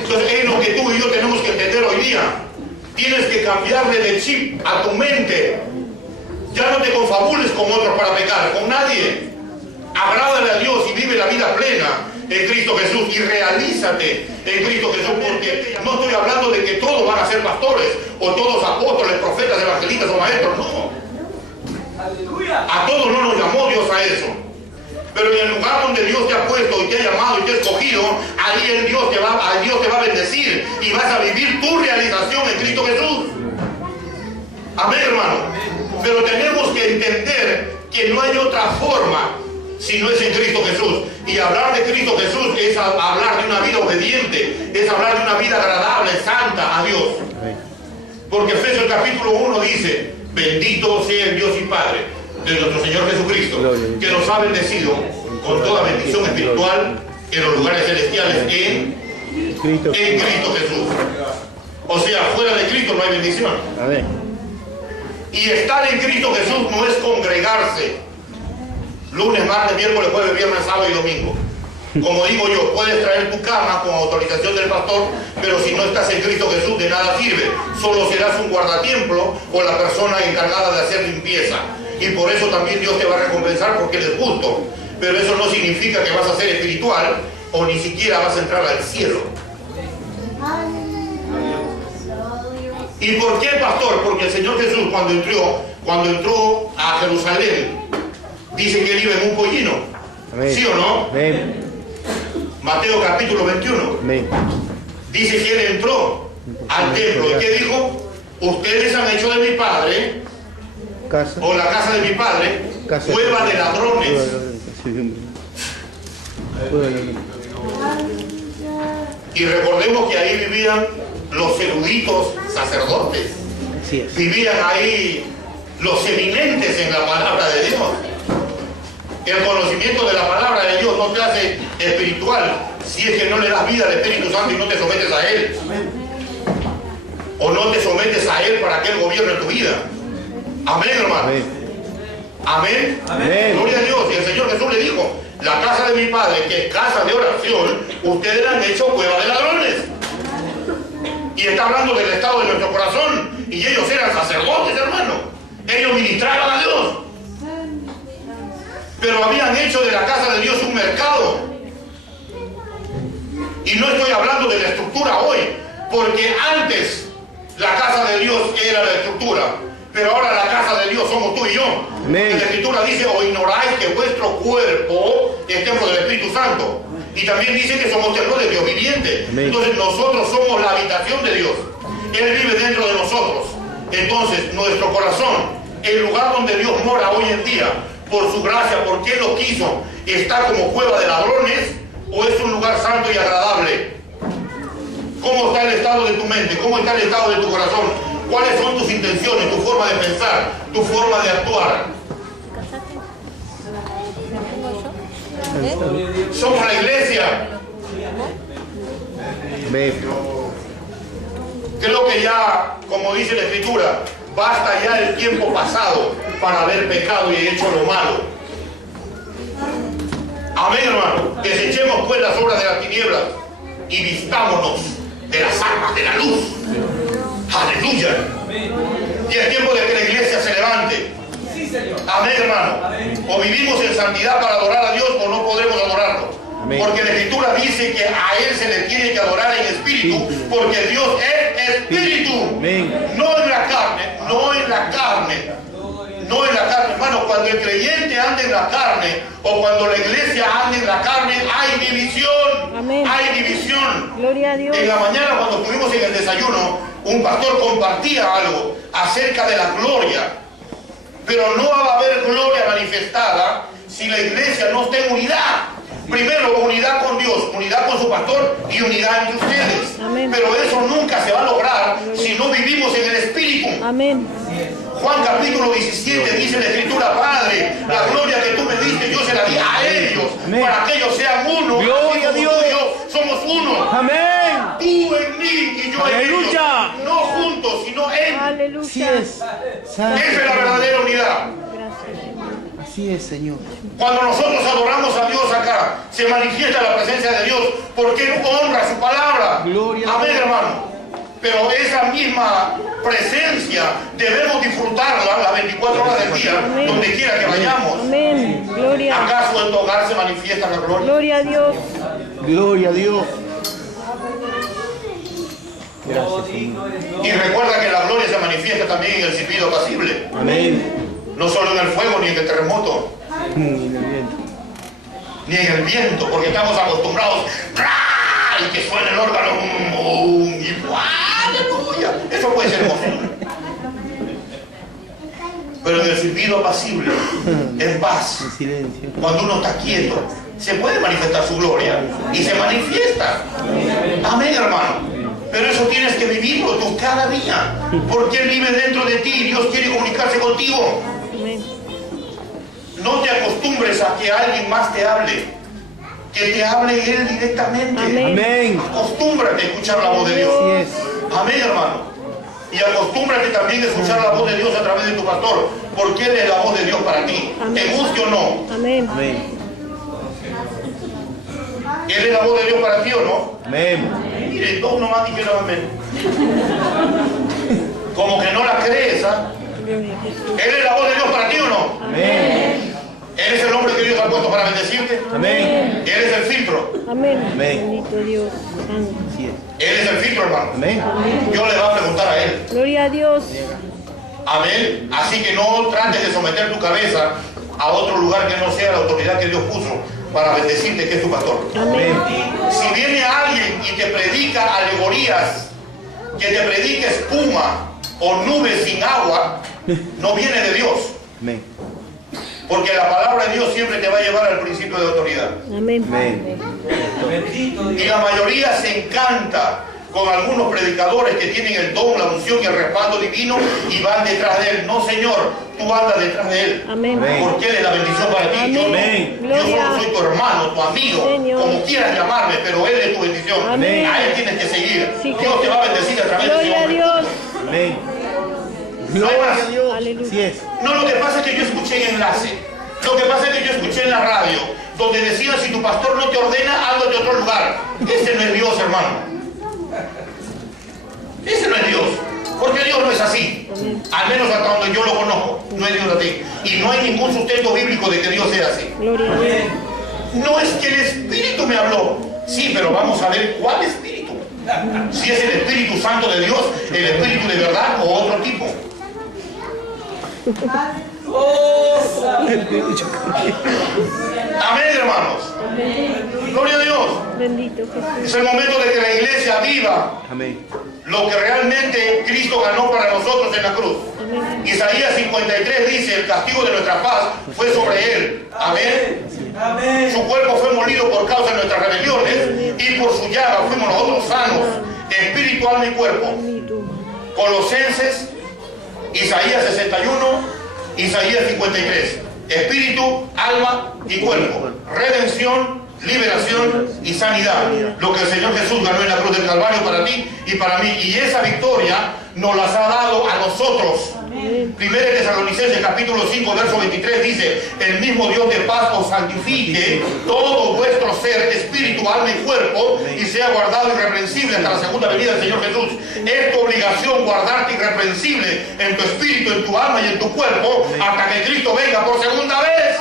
Entonces, es lo que tú y yo tenemos que entender hoy día. Tienes que cambiarle de chip a tu mente. Ya no te confabules con otros para pecar, con nadie. Agrádale a Dios y vive la vida plena en Cristo Jesús y realízate en Cristo Jesús, porque no estoy hablando de que todos van a ser pastores o todos apóstoles, profetas, evangelistas o maestros, no. A todos no nos llamó Dios a eso. Pero en el lugar donde Dios te ha puesto y te ha llamado y te ha escogido, ahí Dios te va a bendecir y vas a vivir tu realización en Cristo Jesús. Amén, hermano. Pero tenemos que entender que no hay otra forma si no es en Cristo Jesús. Y hablar de Cristo Jesús es hablar de una vida obediente, es hablar de una vida agradable, santa a Dios. Porque Efesios capítulo 1 dice: bendito sea el Dios y Padre de nuestro Señor Jesucristo, que nos ha bendecido con toda bendición espiritual en los lugares celestiales en Cristo Jesús. O sea, fuera de Cristo no hay bendición. Y estar en Cristo Jesús no es congregarse lunes, martes, miércoles, jueves, viernes, sábado y domingo. Como digo yo, puedes traer tu cama con autorización del pastor, pero si no estás en Cristo Jesús, de nada sirve. Solo serás un guardatiemplo o la persona encargada de hacer limpieza. Y por eso también Dios te va a recompensar, porque Él es justo. Pero eso no significa que vas a ser espiritual o ni siquiera vas a entrar al cielo. ¿Y por qué, pastor? Porque el Señor Jesús cuando entró a Jerusalén, dice que Él iba en un pollino. ¿Sí o no? Amén. Mateo capítulo 21. Amén. Dice que Él entró al templo. ¿Y qué dijo? Ustedes han hecho de mi padre, o la casa de mi padre, cueva de ladrones. Y recordemos que ahí vivían los eruditos sacerdotes. Vivían ahí los eminentes en la palabra de Dios. El conocimiento de la palabra de Dios no te hace espiritual si es que no le das vida al Espíritu Santo y no te sometes a Él. O no te sometes a Él para que Él gobierne tu vida. Amén, hermano. Amén. Amén. Gloria a Dios. Y el Señor Jesús le dijo: la casa de mi Padre, que es casa de oración, ustedes la han hecho cueva de ladrones. Y está hablando del estado de nuestro corazón. Y ellos eran sacerdotes, hermano. Ellos ministraban a Dios. Pero habían hecho de la casa de Dios un mercado. Y no estoy hablando de la estructura hoy, porque antes la casa de Dios era la estructura, pero ahora la casa de Dios somos tú y yo. Amén. La Escritura dice: o ignoráis que vuestro cuerpo es templo del Espíritu Santo. Y también dice que somos templo de Dios viviente. Amén. Entonces nosotros somos la habitación de Dios. Él vive dentro de nosotros. Entonces nuestro corazón, el lugar donde Dios mora hoy en día, por su gracia, porque Él lo quiso, ¿está como cueva de ladrones o es un lugar santo y agradable? ¿Cómo está el estado de tu mente? ¿Cómo está el estado de tu corazón? ¿Cuáles son tus intenciones, tu forma de pensar, tu forma de actuar? Somos la iglesia. Creo que ya, como dice la Escritura, basta ya el tiempo pasado para haber pecado y hecho lo malo. Amén, hermano. Desechemos pues las obras de las tinieblas y vistámonos de las armas de la luz. Aleluya. Y es tiempo de que la iglesia se levante. Amén, hermano. O vivimos en santidad para adorar a Dios o no podremos adorarlo. Amén. Porque la Escritura dice que a Él se le tiene que adorar en espíritu, porque Dios es espíritu. Amén. No en la carne, no en la carne. No en la carne, hermano. Cuando el creyente anda en la carne o cuando la iglesia anda en la carne, hay división. Amén. Hay división. Gloria a Dios. En la mañana, cuando estuvimos en el desayuno, un pastor compartía algo acerca de la gloria. Pero no va a haber gloria manifestada si la iglesia no está en unidad. Primero, unidad con Dios, unidad con su pastor y unidad entre ustedes. Amén. Pero eso nunca se va a lograr si no vivimos en el Espíritu. Amén. Juan capítulo 17 dice la Escritura: Padre, la gloria que tú me diste yo se la di a ellos, Amén. para que ellos sean uno. Gloria así como a Dios. tú y yo somos uno. Amén. Tú en mí y yo en ellos. Aleluya. No juntos, sino en. Así Aleluya. es. Santo. Esa es la verdadera unidad. Gracias, Señor. Así es, Señor. Cuando nosotros adoramos a Dios acá, se manifiesta la presencia de Dios porque Él honra su palabra. Gloria a Amén, Dios. hermano. Pero esa misma presencia debemos disfrutarla las 24 horas del día, Amén. donde quiera que vayamos. Amén. Gloria. ¿Acaso en tu hogar se manifiesta la gloria? Gloria a Dios. Gloria a Dios. Gracias, Señor. Y recuerda que la gloria se manifiesta también en el silbido apacible. Amén. No solo en el fuego ni en el terremoto, Y en el viento. ni en el viento, porque estamos acostumbrados ¡ra! Y que suene el órgano y ¡aleluya! Eso puede ser hermoso. Pero en el silbido apacible, en paz, En silencio. cuando uno está quieto, se puede manifestar su gloria y se manifiesta. Amén, hermano. Pero eso tienes que vivirlo tú cada día, porque Él vive dentro de ti y Dios quiere comunicarse contigo. Amén. No te acostumbres a que alguien más te hable, que te hable Él directamente. Amén. Amén. Acostúmbrate a escuchar la voz de Dios. Así es. Amén, hermano. Y acostúmbrate también a escuchar la voz de Dios a través de tu pastor, porque Él es la voz de Dios para ti, Amén. te guste o no. Amén. Amén. Él es la voz de Dios para ti o no. Amén. Mire, dos nomás dijeron amén. Como que no la crees, ¿ah? Gloria a Jesús. ¿Él es la voz de Dios para ti o no? Amén. Él es el hombre que Dios ha puesto para bendecirte. Amén. Él es el filtro. Amén. Amén. Bendito Dios. Santo. Así es. Él es el filtro, hermano. Amén. Yo le voy a preguntar a Él. Gloria a Dios. Amén. Así que no trates de someter tu cabeza a otro lugar que no sea la autoridad que Dios puso para bendecirte, que es tu pastor. Amén. Si viene alguien y te predica alegorías, que te predique espuma o nubes sin agua, no viene de Dios. Amén. Porque la palabra de Dios siempre te va a llevar al principio de autoridad. Amén. Amén. Y la mayoría se encanta con algunos predicadores que tienen el don, la unción y el respaldo divino y van detrás de Él. No, Señor, tú andas detrás de Él. Amén. Amén. Porque Él es la bendición para ti. Yo no. Amén. Yo solo soy tu hermano, tu amigo, Señor. como quieras llamarme, pero Él es tu bendición. Amén. A Él tienes que seguir. Sí, Dios te va a bendecir a través de ese Gloria a hombre. Dios. Amén. Gloria a Dios. Aleluya. Así es. No, lo que pasa es que yo escuché en enlace. Lo que pasa es que yo escuché en la radio, donde decían: si tu pastor no te ordena, ándate a otro lugar. Ese no es Dios, hermano. Ese no es Dios. Porque Dios no es así. Al menos hasta donde yo lo conozco. No es Dios así. Y no hay ningún sustento bíblico de que Dios sea así. Gloria a Dios. No es que el Espíritu me habló. Sí, pero vamos a ver cuál Espíritu. Si es el Espíritu Santo de Dios, el Espíritu de verdad o otro tipo. Amén, hermanos. Gloria a Dios. Bendito Jesús. Es el momento de que la iglesia viva Amén. lo que realmente Cristo ganó para nosotros en la cruz. Amén. Isaías 53 dice: el castigo de nuestra paz fue sobre Él. Amén. Su cuerpo fue molido por causa de nuestras rebeliones y por su llaga fuimos nosotros sanos, espíritu, alma y cuerpo. Bendito. Colosenses, Isaías 61, Isaías 53. Espíritu, alma y cuerpo. Redención, liberación y sanidad. Lo que el Señor Jesús ganó en la cruz del Calvario para ti y para mí. Y esa victoria nos las ha dado a nosotros. Primera de Tesalonicenses capítulo 5 verso 23 dice: el mismo Dios de paz os santifique todo vuestro ser, espíritu, alma y cuerpo, y sea guardado irreprensible hasta la segunda venida del Señor Jesús. Es tu obligación guardarte irreprensible en tu espíritu, en tu alma y en tu cuerpo hasta que Cristo venga por segunda vez.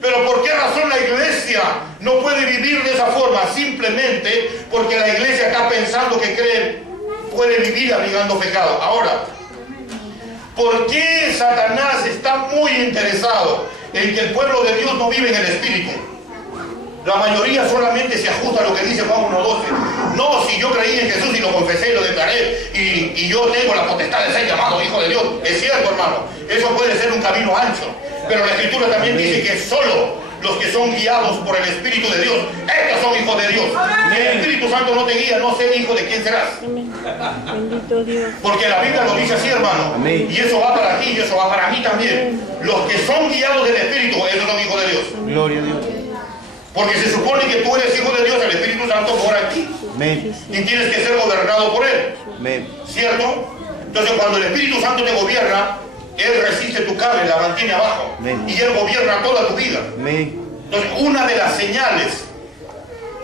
Pero ¿por qué razón la iglesia no puede vivir de esa forma? Simplemente porque la iglesia está pensando que puede vivir abrigando pecado. Ahora, ¿por qué Satanás está muy interesado en que el pueblo de Dios no vive en el Espíritu? La mayoría solamente se ajusta a lo que dice Juan 1:12. No, si yo creí en Jesús y lo confesé y lo declaré, y yo tengo la potestad de ser llamado hijo de Dios. Es cierto, hermano, eso puede ser un camino ancho. Pero la Escritura también dice que solo los que son guiados por el Espíritu de Dios, estos son hijos de Dios. Si el Espíritu Santo no te guía, no sé hijo de quién serás. Amén. Bendito Dios. Porque la Biblia lo dice así, hermano. Amén. Y eso va para ti y eso va para mí también. Los que son guiados del Espíritu, esos son hijos de Dios. Gloria a Dios. Porque se supone que tú eres hijo de Dios, el Espíritu Santo mora en ti. Amén. Y tienes que ser gobernado por Él. Amén. ¿Cierto? Entonces cuando el Espíritu Santo te gobierna, Él resiste tu carne, la mantiene abajo. Amén. Y Él gobierna toda tu vida. Amén. Entonces, una de las señales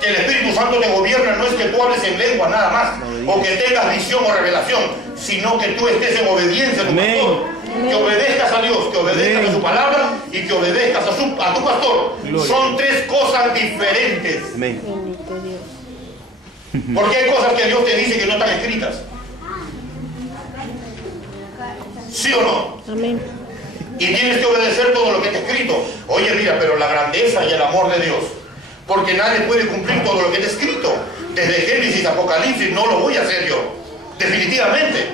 que el Espíritu Santo te gobierna no es que tú hables en lengua nada más, o que tengas visión o revelación, sino que tú estés en obediencia a tu Amén. pastor. Que obedezcas a Dios, que obedezcas Amén. a su palabra y que obedezcas a tu pastor. Gloria. Son tres cosas diferentes. Amén. Bendito Dios. Porque hay cosas que Dios te dice que no están escritas. ¿Sí o no? Amén. Y tienes que obedecer todo lo que está escrito. Oye, mira, pero la grandeza y el amor de Dios, porque nadie puede cumplir todo lo que está escrito. Desde Génesis, Apocalipsis, no lo voy a hacer yo. Definitivamente.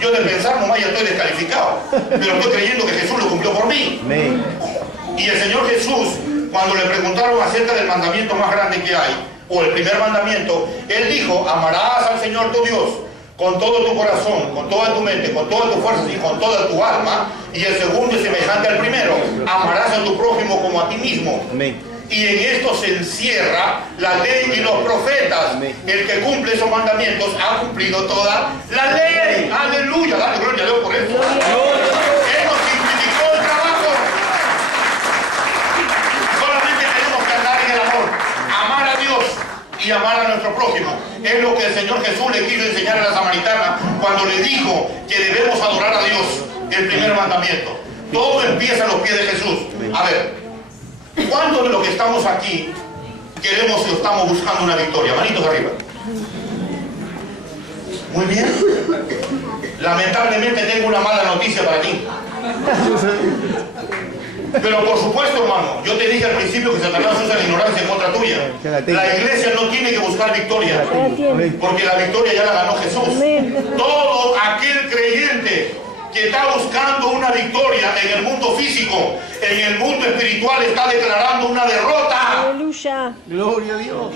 Yo de pensar nomás ya estoy descalificado. Pero estoy creyendo que Jesús lo cumplió por mí. Amén. Y el Señor Jesús, cuando le preguntaron acerca del mandamiento más grande que hay, o el primer mandamiento, Él dijo: amarás al Señor tu Dios con todo tu corazón, con toda tu mente, con todas tus fuerzas y con toda tu alma. Y el segundo es semejante al primero: amarás a tu prójimo como a ti mismo. Amén. Y en esto se encierra la ley y los profetas. Amén. El que cumple esos mandamientos ha cumplido toda la ley. Aleluya. Dale gloria a Dios por eso. Él nos simplificó el trabajo. Solamente tenemos que andar en el amor. Amar a Dios y amar a nuestro prójimo. Es lo que el Señor Jesús le quiso enseñar a la samaritana cuando le dijo que debemos adorar a Dios. El primer mandamiento. Todo empieza a los pies de Jesús. A ver, ¿cuántos de los que estamos aquí queremos o estamos buscando una victoria? Manitos arriba. Muy bien. Lamentablemente tengo una mala noticia para ti. Pero por supuesto, hermano, yo te dije al principio que Satanás usa la ignorancia en contra tuya. La iglesia no tiene que buscar victoria, Ya tiene. porque la victoria ya la ganó Jesús. Amén. Todo aquel creyente que está buscando una victoria en el mundo físico, en el mundo espiritual, está declarando una derrota. Aleluya. Gloria a Dios.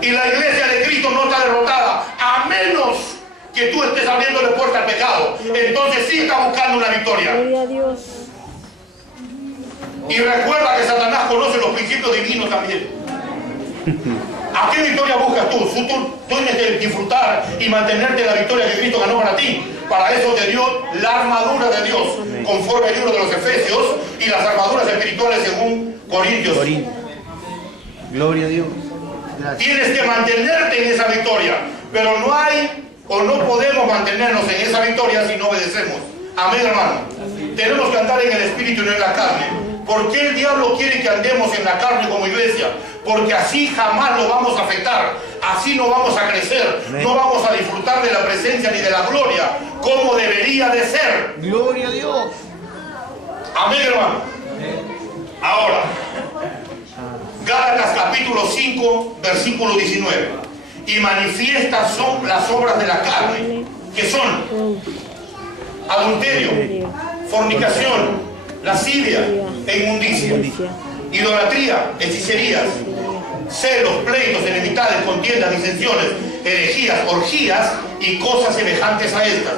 Y la iglesia de Cristo no está derrotada, a menos que tú estés abriéndole puerta al pecado. Entonces sí está buscando una victoria. Gloria a Dios. Y recuerda que Satanás conoce los principios divinos también. ¿A qué victoria buscas tú? Tú tienes que disfrutar y mantenerte la victoria que Cristo ganó para ti. Para eso te dio la armadura de Dios, conforme al libro de los Efesios, y las armaduras espirituales según Corintios. Gloria a Dios. Gracias. Tienes que mantenerte en esa victoria, pero no hay o no podemos mantenernos en esa victoria si no obedecemos. Amén, hermano. Tenemos que andar en el espíritu y no en la carne. ¿Por qué el diablo quiere que andemos en la carne como iglesia? Porque así jamás lo vamos a afectar, así no vamos a crecer, no vamos a disfrutar de la presencia ni de la gloria como debería de ser. Gloria a Dios. Amén, hermano. Ahora, Gálatas capítulo 5, versículo 19. Y manifiestas son las obras de la carne, que son adulterio, fornicación, lascivia e inmundicia, idolatría, hechicerías, celos, pleitos, enemistades, contiendas, disensiones, herejías, orgías y cosas semejantes a estas.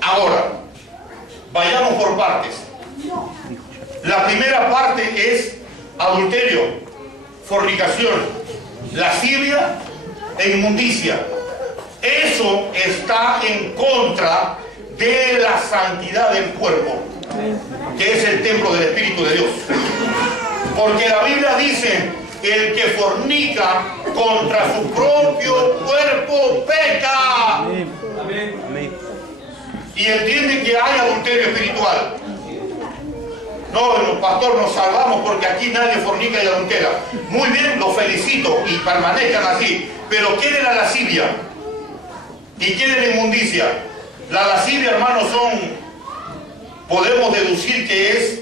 Ahora, vayamos por partes. La primera parte es adulterio, fornicación, lascivia e inmundicia. Eso está en contra de la santidad del cuerpo, que es el templo del Espíritu de Dios. Porque la Biblia dice, el que fornica contra su propio cuerpo peca. Amén. Amén. Y entiende que hay adulterio espiritual. No, pastor, nos salvamos porque aquí nadie fornica y adultera. Muy bien, los felicito y permanezcan así. Pero ¿quién es la lascivia? ¿Y quién es la inmundicia? La lascivia, hermanos, podemos deducir que es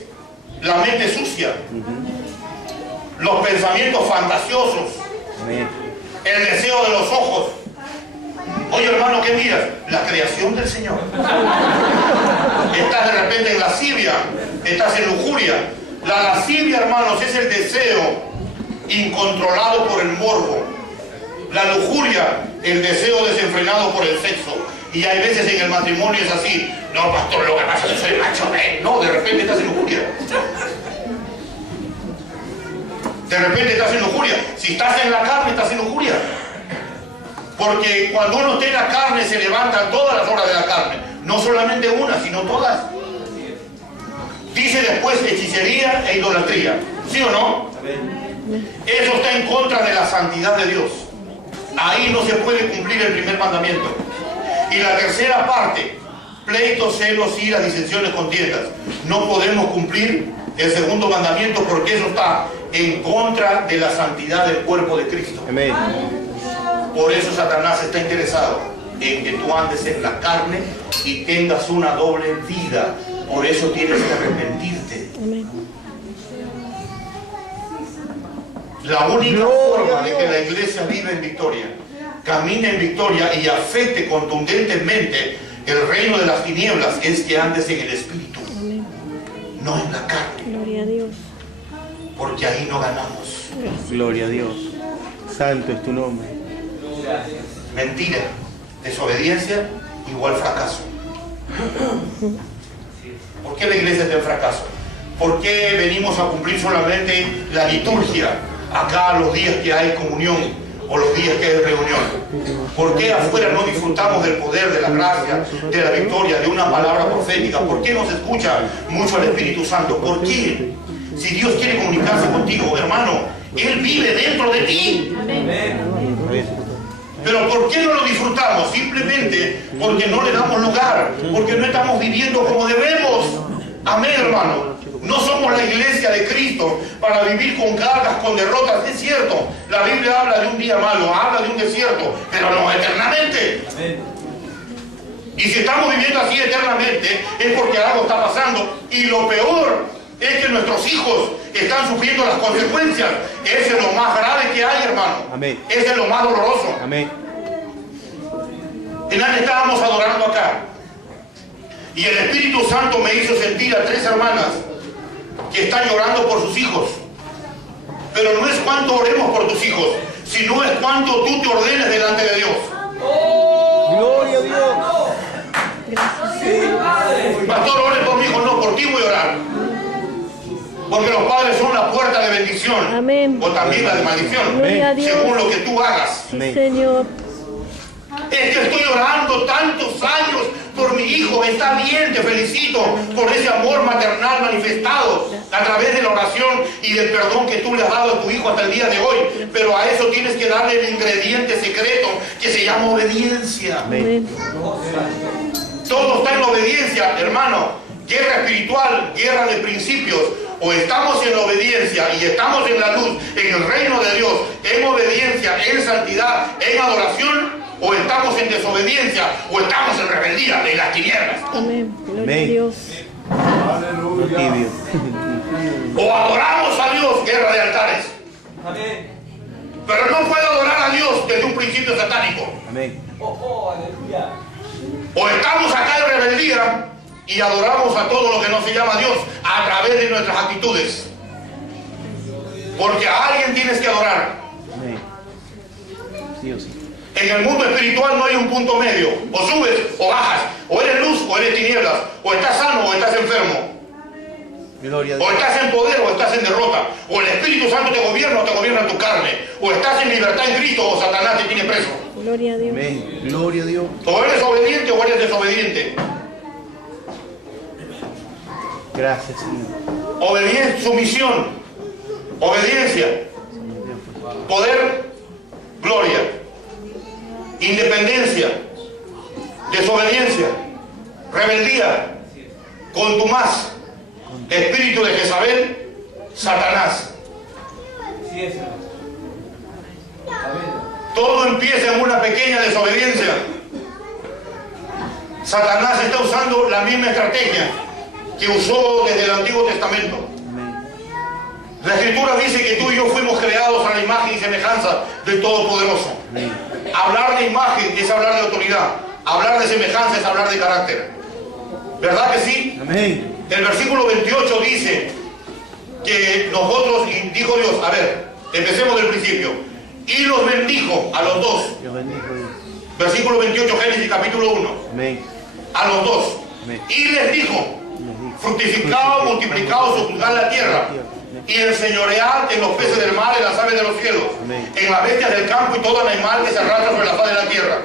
la mente sucia, los pensamientos fantasiosos, el deseo de los ojos. Oye, hermano, ¿qué miras? La creación del Señor. Estás de repente en lascivia, estás en lujuria. La lascivia, hermanos, es el deseo incontrolado por el morbo. La lujuria, el deseo desenfrenado por el sexo. Y hay veces en el matrimonio es así. No, pastor, lo que pasa es que soy macho. No, de repente estás en lujuria. De repente estás en lujuria. Si estás en la carne, estás en lujuria. Porque cuando uno está en la carne, se levantan todas las horas de la carne. No solamente una, sino todas. Dice después hechicería e idolatría. ¿Sí o no? Eso está en contra de la santidad de Dios. Ahí no se puede cumplir el primer mandamiento. Y la tercera parte, pleitos, celos, iras, disensiones, contiendas. No podemos cumplir el segundo mandamiento porque eso está en contra de la santidad del cuerpo de Cristo. Amén. Por eso Satanás está interesado en que tú andes en la carne y tengas una doble vida. Por eso tienes que arrepentirte. Amén. La única forma de que la iglesia viva en victoria, camine en victoria y afecte contundentemente el reino de las tinieblas es que andes en el Espíritu. Amén. No en la carne. Gloria a Dios. Porque ahí no ganamos. Gracias. Gloria a Dios. Santo es tu nombre. Mentira, desobediencia, igual fracaso. ¿Por qué la iglesia está en fracaso? ¿Por qué venimos a cumplir solamente la liturgia acá los días que hay comunión o los días que hay reunión? ¿Por qué afuera no disfrutamos del poder, de la gracia, de la victoria, de una palabra profética? ¿Por qué no se escucha mucho al Espíritu Santo? ¿Por qué? Si Dios quiere comunicarse contigo, hermano, Él vive dentro de ti. Pero ¿por qué no lo disfrutamos? Simplemente porque no le damos lugar, porque no estamos viviendo como debemos. Amén, hermano. No somos la iglesia de Cristo para vivir con cargas, con derrotas. Es cierto, la Biblia habla de un día malo, habla de un desierto, pero no eternamente. Y si estamos viviendo así eternamente, es porque algo está pasando. Y lo peor es que nuestros hijos están sufriendo las consecuencias. Ese es lo más grave que hay, hermano. Amén. Ese es lo más doloroso. Amén. Antes estábamos adorando acá. Y el Espíritu Santo me hizo sentir a 3 hermanas que están llorando por sus hijos. Pero no es cuánto oremos por tus hijos, sino es cuánto tú te ordenes delante de Dios. Gloria a Dios. Pastor, ore por mi hijo. No, por ti voy a orar. Porque los padres son la puerta de bendición. Amén. O también la de maldición. Gloria a Dios. Según lo que tú hagas. Sí, Amén. Señor. Es que estoy orando tantos años por mi hijo. Está bien, te felicito por ese amor maternal manifestado a través de la oración y del perdón que tú le has dado a tu hijo hasta el día de hoy. Pero a eso tienes que darle el ingrediente secreto que se llama obediencia. Amén. Todo está en obediencia, hermano. Guerra espiritual, guerra de principios. O estamos en la obediencia y estamos en la luz, en el reino de Dios, en obediencia, en santidad, en adoración, o estamos en desobediencia, o estamos en rebeldía, en las tinieblas. Amén. Gloria a Amén. Dios. Tibio. O adoramos a Dios, guerra de altares. Amén. Pero no puedo adorar a Dios desde un principio satánico. Amén. Aleluya. O estamos acá en rebeldía y adoramos a todo lo que no se llama Dios a través de nuestras actitudes. Porque a alguien tienes que adorar. Amén. Sí o sí. En el mundo espiritual no hay un punto medio. O subes o bajas. O eres luz o eres tinieblas. O estás sano o estás enfermo. Gloria a O Dios. estás en poder o estás en derrota. O el Espíritu Santo te gobierna o te gobierna tu carne. O estás en libertad en Cristo o Satanás te tiene preso. Gloria a Dios. Amén. Gloria a Dios. O eres obediente o eres desobediente. Gracias, Señor. Obediencia, sumisión, obediencia, poder, gloria, independencia, desobediencia, rebeldía, contumaz, espíritu de Jezabel, Satanás. Todo empieza en una pequeña desobediencia. Satanás está usando la misma estrategia que usó desde el Antiguo Testamento. La Escritura dice que tú y yo fuimos creados a la imagen y semejanza del Todopoderoso. Hablar de imagen es hablar de autoridad. Hablar de semejanza es hablar de carácter. ¿Verdad que sí? Amén. El versículo 28 dice que nosotros, y dijo Dios, a ver, empecemos del principio. Y los bendijo a los dos. Dios bendijo, Dios. Versículo 28, Génesis capítulo 1. Amén. A los dos. Amén. Y les dijo, fructificaos, multiplicaos, sojuzgad la tierra, y enseñoread en los peces del mar, en las aves de los cielos, Amén. en las bestias del campo y todo animal que se arrastra sobre la faz de la tierra.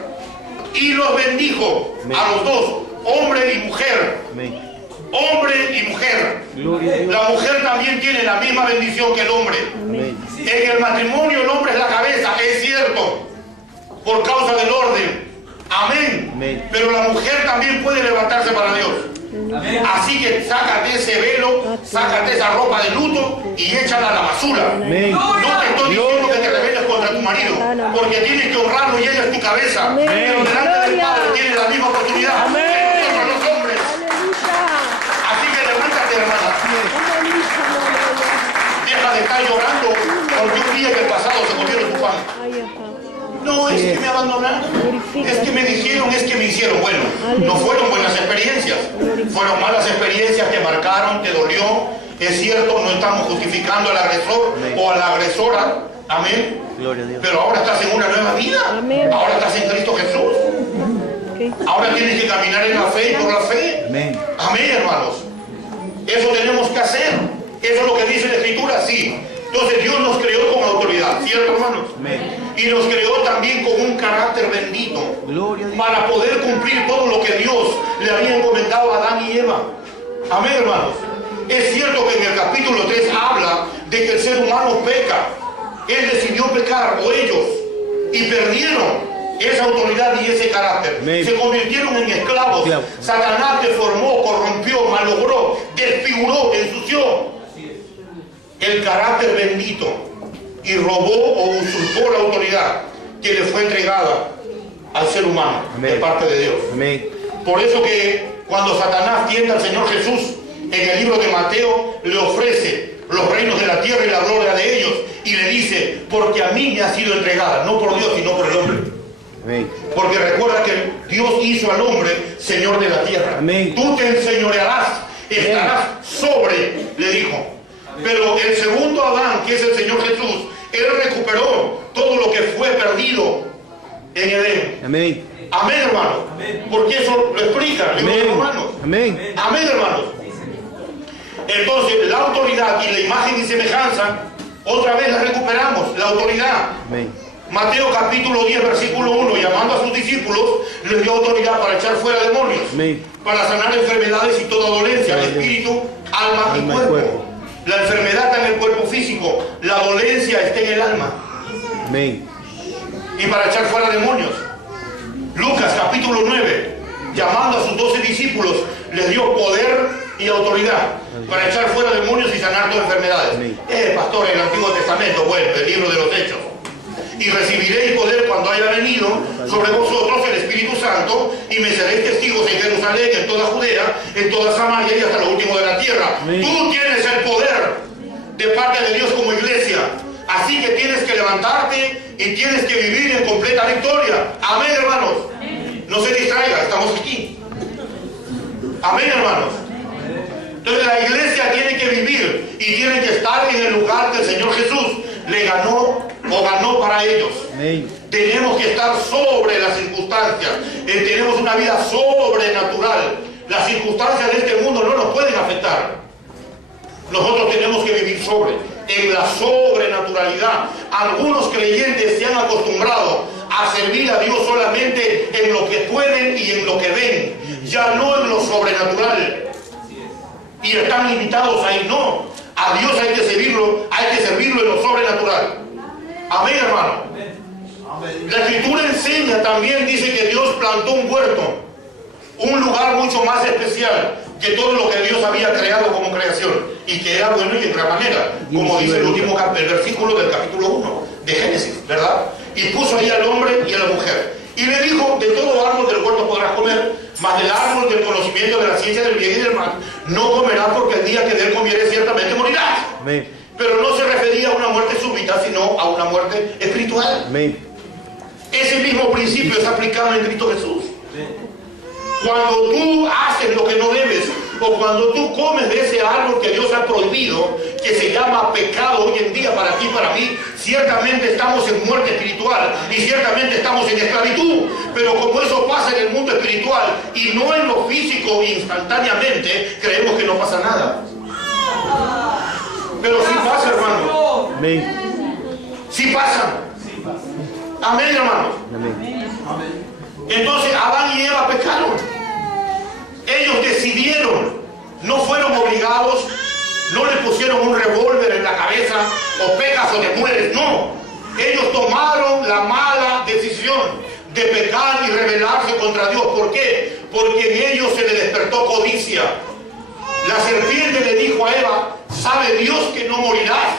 Y los bendijo Amén. a los dos, hombre y mujer. Amén. Hombre y mujer. Gloria a Dios. La mujer también tiene la misma bendición que el hombre. Amén. En el matrimonio el hombre es la cabeza, es cierto, por causa del orden. Amén. Amén. Pero la mujer también puede levantarse para Dios. Así que sácate ese velo, sácate esa ropa de luto y échala a la basura. Amén. No te estoy diciendo que te rebeles contra tu marido, porque tienes que honrarlo y ella es tu cabeza. Amén. Pero delante del Gloria. Padre tienes la misma oportunidad que nosotros los hombres. Aleluya. Así que levántate, hermana. Aleluya. Deja de estar llorando porque un día en el pasado se volvieron tu fan. Ay, ajá. No, es que me abandonaron, es que me dijeron, es que me hicieron. Bueno, no fueron buenas experiencias, fueron malas experiencias, te marcaron, te dolió. Es cierto, no estamos justificando al agresor o a la agresora. Amén. Gloria a Dios. Pero ahora estás en una nueva vida. Amén. Ahora estás en Cristo Jesús. ¿Qué? Ahora tienes que caminar en la fe y por la fe. Amén. Amén, hermanos. Eso tenemos que hacer. Eso es lo que dice la Escritura, sí. Entonces Dios nos creó con autoridad, ¿cierto, hermanos? Amén. Y nos creó también con un carácter bendito Gloria a Dios. para poder cumplir todo lo que Dios le había encomendado a Adán y Eva. Amén, hermanos. Es cierto que en el capítulo 3 habla de que el ser humano peca. Él decidió pecar, o ellos, y perdieron esa autoridad y ese carácter. Amén. Se convirtieron en esclavos. Esclavos. Satanás deformó, corrompió, malogró, desfiguró, ensució el carácter bendito y robó o usurpó la autoridad que le fue entregada al ser humano. Amén. De parte de Dios. Amén. Por eso que cuando Satanás tienta al Señor Jesús en el libro de Mateo, le ofrece los reinos de la tierra y la gloria de ellos y le dice, porque a mí me ha sido entregada, no por Dios sino por el hombre. Amén. Porque recuerda que Dios hizo al hombre señor de la tierra. Amén. Tú te enseñorearás, estarás sobre, le dijo. Pero el segundo Adán, que es el Señor Jesús, él recuperó todo lo que fue perdido en Edén. Amén. Amén, hermano. Porque eso lo explica el libro de Amén. Romanos. Amén. Amén, hermanos. Entonces, la autoridad y la imagen y semejanza, otra vez la recuperamos, la autoridad. Amén. Mateo capítulo 10, versículo 1, llamando a sus discípulos, les dio autoridad para echar fuera demonios, Amén. para sanar enfermedades y toda dolencia, de espíritu, alma y cuerpo. La enfermedad está en el cuerpo físico, la dolencia está en el alma. Amén. Y para echar fuera demonios. Lucas capítulo 9, llamando a sus 12 discípulos, les dio poder y autoridad para echar fuera demonios y sanar todas enfermedades. Amén. Pastor, en el Antiguo Testamento, bueno, el libro de los Hechos. Y recibiréis poder cuando haya venido sobre vosotros el Espíritu Santo, y me seréis testigos en Jerusalén, en toda Judea, en toda Samaria y hasta lo último de la tierra. Amén. Tú tienes el poder de parte de Dios como iglesia. Así que tienes que levantarte y tienes que vivir en completa victoria. Amén, hermanos. No se distraiga, estamos aquí. Amén, hermanos. Entonces la iglesia tiene que vivir y tiene que estar en el lugar que el Señor Jesús le ganó o ganó para ellos. Amén. Tenemos que estar sobre las circunstancias. Tenemos una vida sobrenatural. Las circunstancias de este mundo no nos pueden afectar. Nosotros tenemos que vivir en la sobrenaturalidad. Algunos creyentes se han acostumbrado a servir a Dios solamente en lo que pueden y en lo que ven, ya no en lo sobrenatural. Y están limitados ahí, no. A Dios hay que servirlo en lo sobrenatural. Amén, hermano. La Escritura enseña también, dice que Dios plantó un huerto, un lugar mucho más especial que todo lo que Dios había creado como creación, y que era bueno y en gran manera, como dice el versículo del capítulo 1 de Génesis, ¿verdad? Y puso ahí al hombre y a la mujer, y le dijo: de todo árbol del huerto podrás comer, mas del árbol del conocimiento de la ciencia del bien y del mal no comerás, porque el día que de él comieres ciertamente morirás. Amén. Pero no se refería a una muerte súbita, sino a una muerte espiritual. Amén. Ese mismo principio es aplicado en Cristo Jesús. Cuando tú haces lo que no debes, o cuando tú comes de ese árbol que Dios ha prohibido, que se llama pecado hoy en día para ti y para mí, ciertamente estamos en muerte espiritual y ciertamente estamos en esclavitud. Pero como eso pasa en el mundo espiritual y no en lo físico instantáneamente, creemos que no pasa nada. Pero sí pasa, hermano. Amén. Sí pasa. Amén, hermano. Amén. Entonces Adán y Eva pecaron. Ellos decidieron, no fueron obligados, no le pusieron un revólver en la cabeza, o pecas o te mueres, no. Ellos tomaron la mala decisión de pecar y rebelarse contra Dios. ¿Por qué? Porque en ellos se le despertó codicia. La serpiente le dijo a Eva: ¿sabe Dios que no morirás,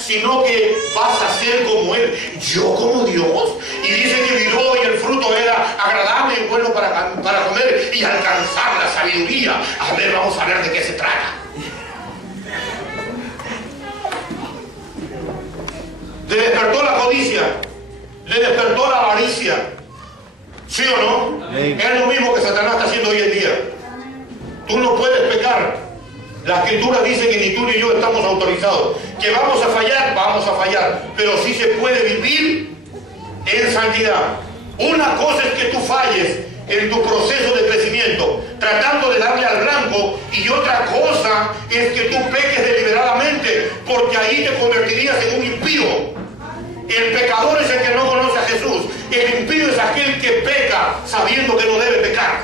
sino que vas a ser como Él? ¿Yo como Dios? Y dice que miró y el fruto era agradable y bueno para comer y alcanzar la sabiduría. A ver, vamos a ver de qué se trata. Le despertó la codicia, le despertó la avaricia. ¿Sí o no? Amén. Es lo mismo que Satanás está haciendo hoy en día. Tú no puedes pecar. La Escritura dice que ni tú ni yo estamos autorizados. Que vamos a fallar, pero sí se puede vivir en santidad. Una cosa es que tú falles en tu proceso de crecimiento, tratando de darle al blanco, y otra cosa es que tú peques deliberadamente, porque ahí te convertirías en un impío. El pecador es el que no conoce a Jesús. El impío es aquel que peca sabiendo que no debe pecar.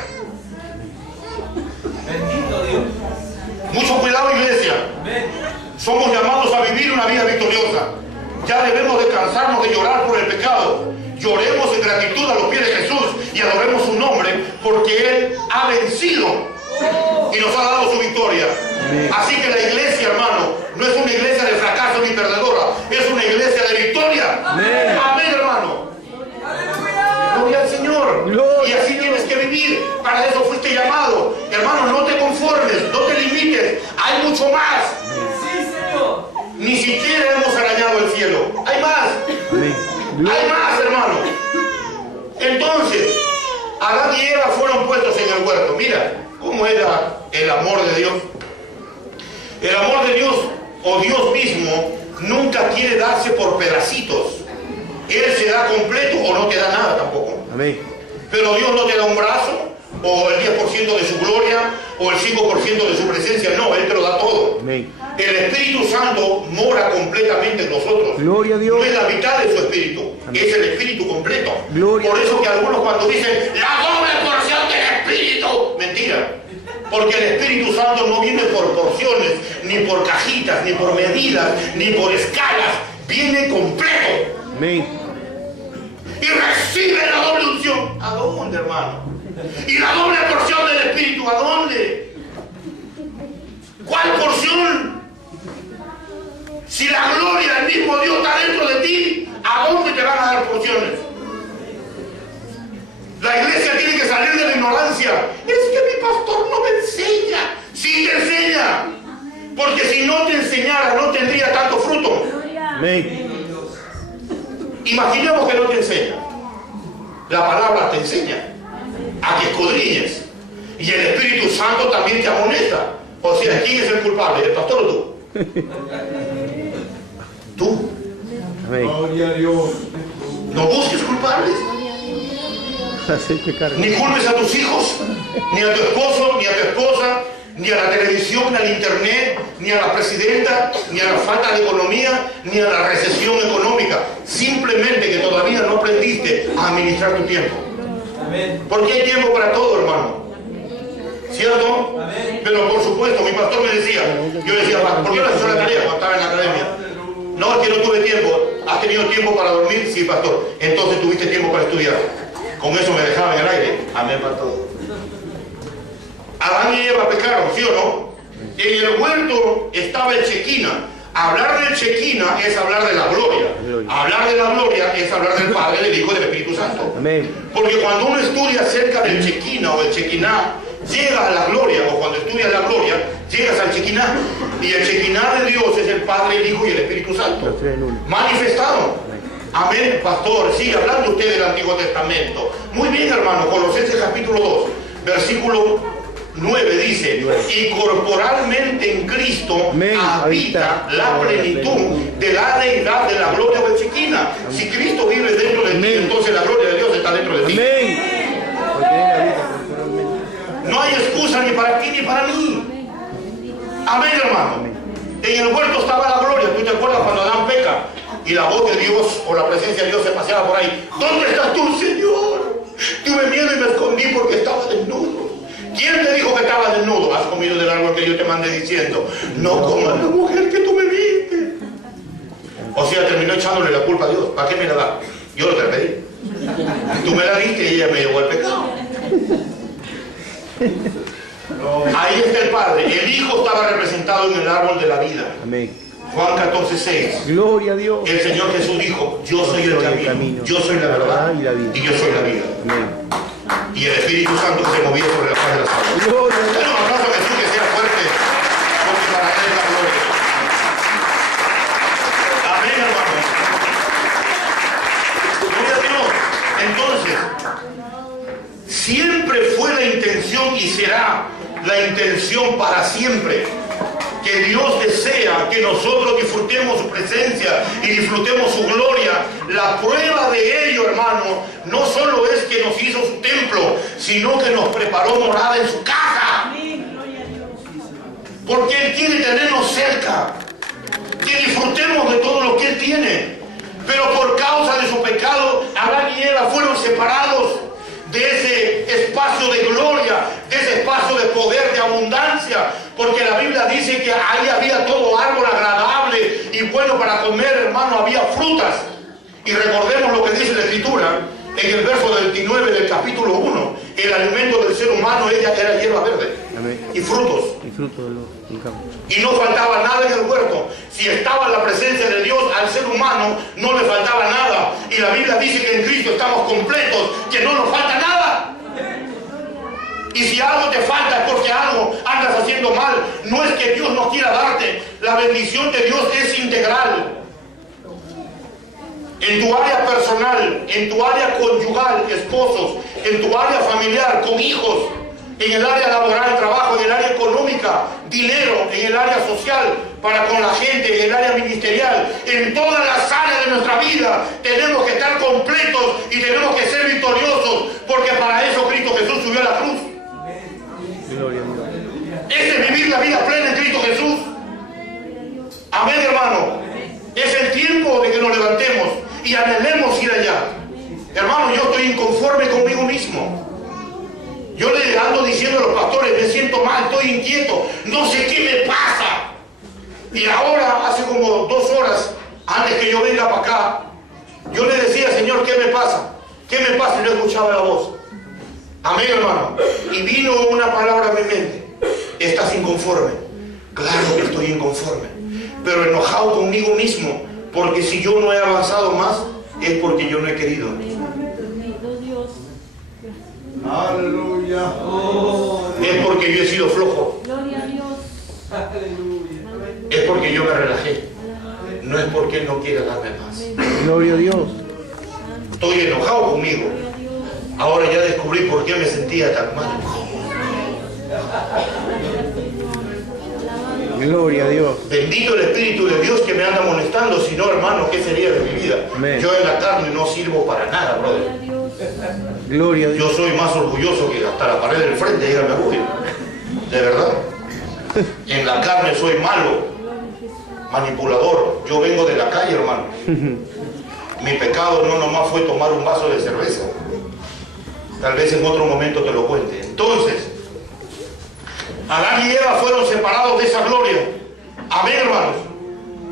Bendito Dios. Mucho cuidado, iglesia. Somos llamados a vivir una vida victoriosa. Ya debemos de cansarnos de llorar por el pecado. Lloremos en gratitud a los pies de Jesús y adoremos su nombre, porque Él ha vencido y nos ha dado su victoria. Así que la iglesia, hermano, no es una iglesia de fracaso ni perdedora, es una iglesia de victoria. Amén, hermano. Gloria al Señor. Y así tienes que vivir. Para eso fuiste llamado. Hermano, no te conformes, no te limites. Hay mucho más. Sí, Señor. Ni siquiera hemos arañado el cielo. Hay más. Amén. Hay más, hermano. Entonces, Adán y Eva fueron puestos en el huerto. Mira cómo era el amor de Dios. El amor de Dios, o Dios mismo, nunca quiere darse por pedacitos. Él se da completo o no te da nada tampoco. Amén. Pero Dios no te da un brazo, o el 10% de su gloria, o el 5% de su presencia. No, Él te lo da todo. Amén. El Espíritu Santo mora completamente en nosotros. Gloria a Dios. No es la mitad de su Espíritu, es el Espíritu completo. Gloria Por a eso Dios. que algunos cuando dicen la doble porción del Espíritu, mentira. Porque el Espíritu Santo no viene por porciones, ni por cajitas, ni por medidas, ni por escalas. Viene completo. Amén. Y recibe la doble unción. ¿A dónde, hermano? Y la doble porción del Espíritu, ¿a dónde? ¿Cuál porción? Si la gloria del mismo Dios está dentro de ti, ¿a dónde te van a dar porciones? La iglesia tiene que salir de la ignorancia. Es que mi pastor no me enseña. Sí te enseña. Porque si no te enseñara, no tendría tanto fruto. Amén. Imaginemos que no te enseña. La palabra te enseña a que escudriñes. Y el Espíritu Santo también te amonesta. O sea, ¿quién es el culpable? ¿El pastor o tú? Tú. Amén. Gloria a Dios. No busques culpables. Hacer pecar. Ni culpes a tus hijos, ni a tu esposo, ni a tu esposa, ni a la televisión, ni al internet, ni a la presidenta, ni a la falta de economía, ni a la recesión económica. Simplemente que todavía no aprendiste a administrar tu tiempo. Amén. Porque hay tiempo para todo, hermano. ¿Cierto? Amén. Pero por supuesto, mi pastor me decía, yo decía, ¿por qué no haces la tarea cuando estaba en la academia? No, es que no tuve tiempo. ¿Has tenido tiempo para dormir? Sí, pastor. Entonces tuviste tiempo para estudiar. Con eso me dejaba en el aire. Amén para todo. Adán y Eva pecaron, ¿sí o no? En el huerto estaba el Shekinah. Hablar del Shekinah es hablar de la gloria. Hablar de la gloria es hablar del Padre, del Hijo y del Espíritu Santo. Amén. Porque cuando uno estudia acerca del Shekinah o el Shekinah, llega a la gloria, o cuando estudias la gloria, llegas al Shekinah. Y el Shekinah de Dios es el Padre, el Hijo y el Espíritu Santo. Manifestado. Amén, pastor. Sigue hablando usted del Antiguo Testamento. Muy bien, hermano. Colosenses capítulo 2, versículo 9 dice, y corporalmente en Cristo habita la plenitud de la deidad de la gloria del Shekinah. Si Cristo vive dentro de ti, entonces la gloria de Dios está dentro de ti. No hay excusa ni para ti ni para mí. Amén, hermano. En el huerto estaba la gloria. ¿Tú te acuerdas cuando Adán peca y la voz de Dios o la presencia de Dios se paseaba por ahí? ¿Dónde estás tú, Señor? Tuve miedo y me escondí porque estaba desnudo. ¿Quién te dijo que estaba desnudo? Has comido del árbol que yo te mandé diciendo, no comas la mujer que tú me diste. O sea, terminó echándole la culpa a Dios. ¿Para qué me la da? Yo lo te la pedí. Tú me la diste y ella me llevó al pecado. Ahí está el Padre. El Hijo estaba representado en el árbol de la vida. Amén. Juan 14:6. Gloria a Dios. El Señor Jesús dijo, yo soy el camino, yo soy la verdad y yo soy la vida. Amén. Y el Espíritu Santo se movía sobre la faz de las aguas. Gloria a Dios. Denle un aplauso a Jesús que sea fuerte, porque para Él es la gloria. Amén, hermano. Gloria a Dios. Entonces, siempre fue la intención y será la intención para siempre que Dios desea que nosotros disfrutemos su presencia y disfrutemos su gloria. La prueba de ello, hermano, no solo es que nos hizo su templo, sino que nos preparó morada en su casa. Porque Él quiere tenernos cerca, que disfrutemos de todo lo que Él tiene. Pero por causa de su pecado, Adán y Eva fueron separados de ese espacio de gloria, de ese espacio de poder, de abundancia, porque la Biblia dice que ahí había todo árbol agradable y bueno para comer, hermano, había frutas. Y recordemos lo que dice la Escritura en el verso 29 del capítulo 1, el alimento del ser humano era hierba verde. Amén. Y frutos. Y fruto del campo. Y no faltaba nada en el huerto. Si estaba la presencia de Dios al ser humano, no le faltaba nada. Y la Biblia dice que en Cristo estamos completos, que no nos falta nada. Y si algo te falta es porque algo andas haciendo mal. No es que Dios no quiera darte. La bendición de Dios es integral. En tu área personal, en tu área conyugal, esposos, en tu área familiar, con hijos, en el área laboral, trabajo, en el área económica, dinero, en el área social, para con la gente, en el área ministerial, en todas las áreas de nuestra vida, tenemos que estar completos y tenemos que ser victoriosos, porque para eso Cristo Jesús subió a la cruz. Gloria a Dios. Ese es vivir la vida plena en Cristo Jesús. Amén, hermano. Es el tiempo de que nos levantemos y anhelemos ir allá. Hermano, yo estoy inconforme conmigo mismo. Yo le ando diciendo a los pastores, me siento mal, estoy inquieto, no sé qué me pasa. Y ahora, hace como 2 horas, antes que yo venga para acá, yo le decía, Señor, ¿qué me pasa? ¿Qué me pasa? Y no escuchaba la voz. Amén, hermano. Y vino una palabra a mi mente. ¿Estás inconforme? Claro que estoy inconforme, pero enojado conmigo mismo, porque si yo no he avanzado más, es porque yo no he querido. Aleluya. Es porque yo he sido flojo. Aleluya. Es porque yo me relajé. No es porque Él no quiere darme paz. Gloria a Dios. Estoy enojado conmigo. Ahora ya descubrí por qué me sentía tan mal. Gloria a Dios. Bendito el Espíritu de Dios que me anda molestando. Si no, hermano, ¿qué sería de mi vida? Amén. Yo en la carne no sirvo para nada, brother. Gloria a Dios. Yo soy más orgulloso que hasta la pared del frente, dígame, uy. De verdad. En la carne soy malo, manipulador. Yo vengo de la calle, hermano. Mi pecado no nomás fue tomar un vaso de cerveza. Tal vez en otro momento te lo cuente. Entonces, Adán y Eva fueron separados de esa gloria. Amén, hermanos.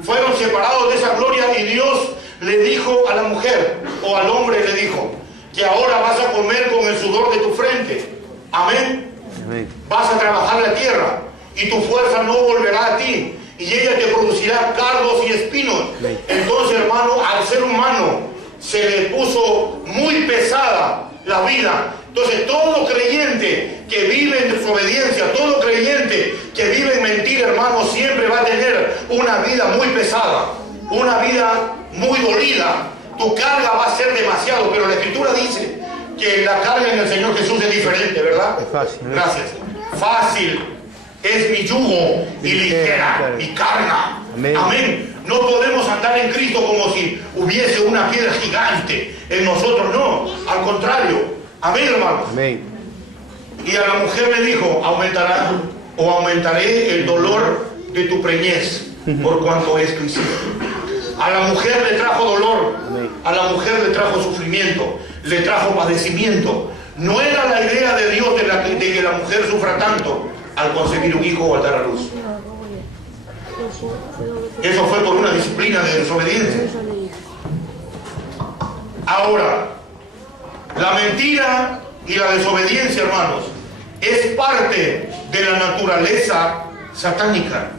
Fueron separados de esa gloria y Dios le dijo a la mujer, o al hombre le dijo, que ahora vas a comer con el sudor de tu frente. Amén. Amén. Vas a trabajar la tierra y tu fuerza no volverá a ti y ella te producirá cardos y espinos. Entonces, hermano, al ser humano se le puso muy pesada la vida. Entonces, todo creyente que vive en desobediencia, todo creyente que vive en mentira, hermano, siempre va a tener una vida muy pesada, una vida muy dolida. Tu carga va a ser demasiado, pero la Escritura dice que la carga en el Señor Jesús es diferente, ¿verdad? Es fácil. Gracias. Fácil es mi yugo y ligera mi carga. Amén. Amén. No podemos andar en Cristo como si hubiese una piedra gigante en nosotros, no. Al contrario. Amén, hermanos. Amén. Y a la mujer le dijo, aumentaré el dolor de tu preñez por cuanto esto hiciste. A la mujer le trajo dolor, a la mujer le trajo sufrimiento, le trajo padecimiento. No era la idea de Dios de que la mujer sufra tanto al concebir un hijo o al dar a luz. Eso fue por una disciplina de desobediencia. Ahora, la mentira y la desobediencia, hermanos, es parte de la naturaleza satánica.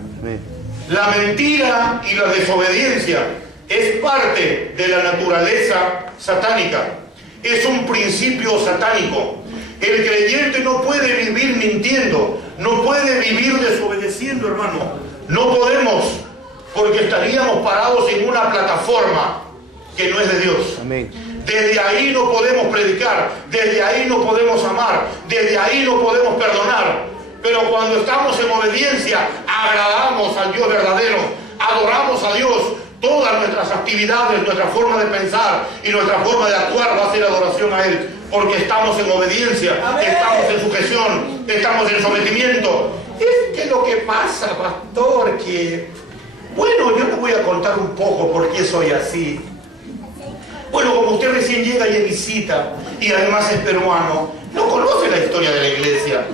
La mentira y la desobediencia es parte de la naturaleza satánica. Es un principio satánico. El creyente no puede vivir mintiendo, no puede vivir desobedeciendo, hermano. No podemos, porque estaríamos parados en una plataforma que no es de Dios. Amén. Desde ahí no podemos predicar, desde ahí no podemos amar, desde ahí no podemos perdonar. Pero cuando estamos en obediencia, agradamos al Dios verdadero, adoramos a Dios. Todas nuestras actividades, nuestra forma de pensar y nuestra forma de actuar va a ser adoración a Él, porque estamos en obediencia, estamos en sujeción, estamos en sometimiento. Es que lo que pasa, pastor, que... Bueno, yo le voy a contar un poco por qué soy así. Bueno, como usted recién llega y visita, y además es peruano, no conoce la historia de la iglesia,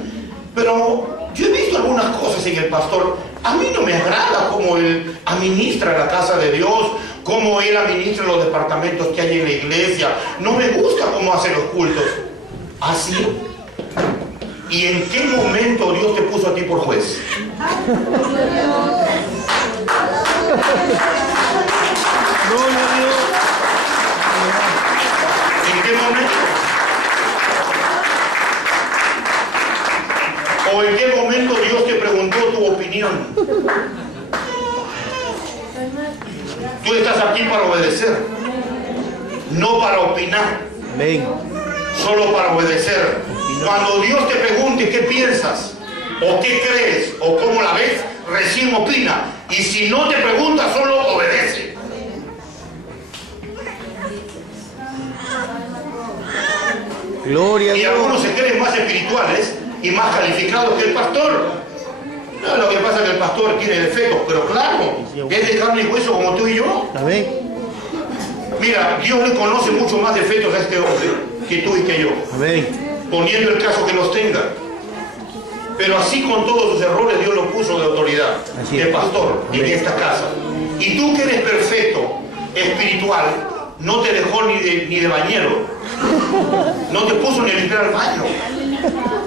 pero yo he visto algunas cosas en el pastor. A mí no me agrada cómo él administra la casa de Dios, cómo él administra los departamentos que hay en la iglesia. No me gusta cómo hace los cultos. ¿Así? ¿Y en qué momento Dios te puso a ti por juez? ¿En qué momento? ¿O en qué momento Dios te preguntó tu opinión? Tú estás aquí para obedecer, no para opinar. Amén. Solo para obedecer. Cuando Dios te pregunte qué piensas, o qué crees, o cómo la ves, recién opina. Y si no te pregunta, solo obedece. Gloria a Y Dios. algunos se creen más espirituales y más calificados que el pastor. No, lo que pasa es que el pastor tiene defectos, pero claro, es de carne y hueso como tú y yo. Amén. Mira, Dios le conoce mucho más defectos a este hombre que tú y que yo, Amén. poniendo el caso que los tenga. Pero así con todos sus errores Dios lo puso de autoridad, Así de es. pastor en Amén. esta casa. Y tú que eres perfecto, espiritual, no te dejó ni de bañero. No te puso ni a limpiar el baño.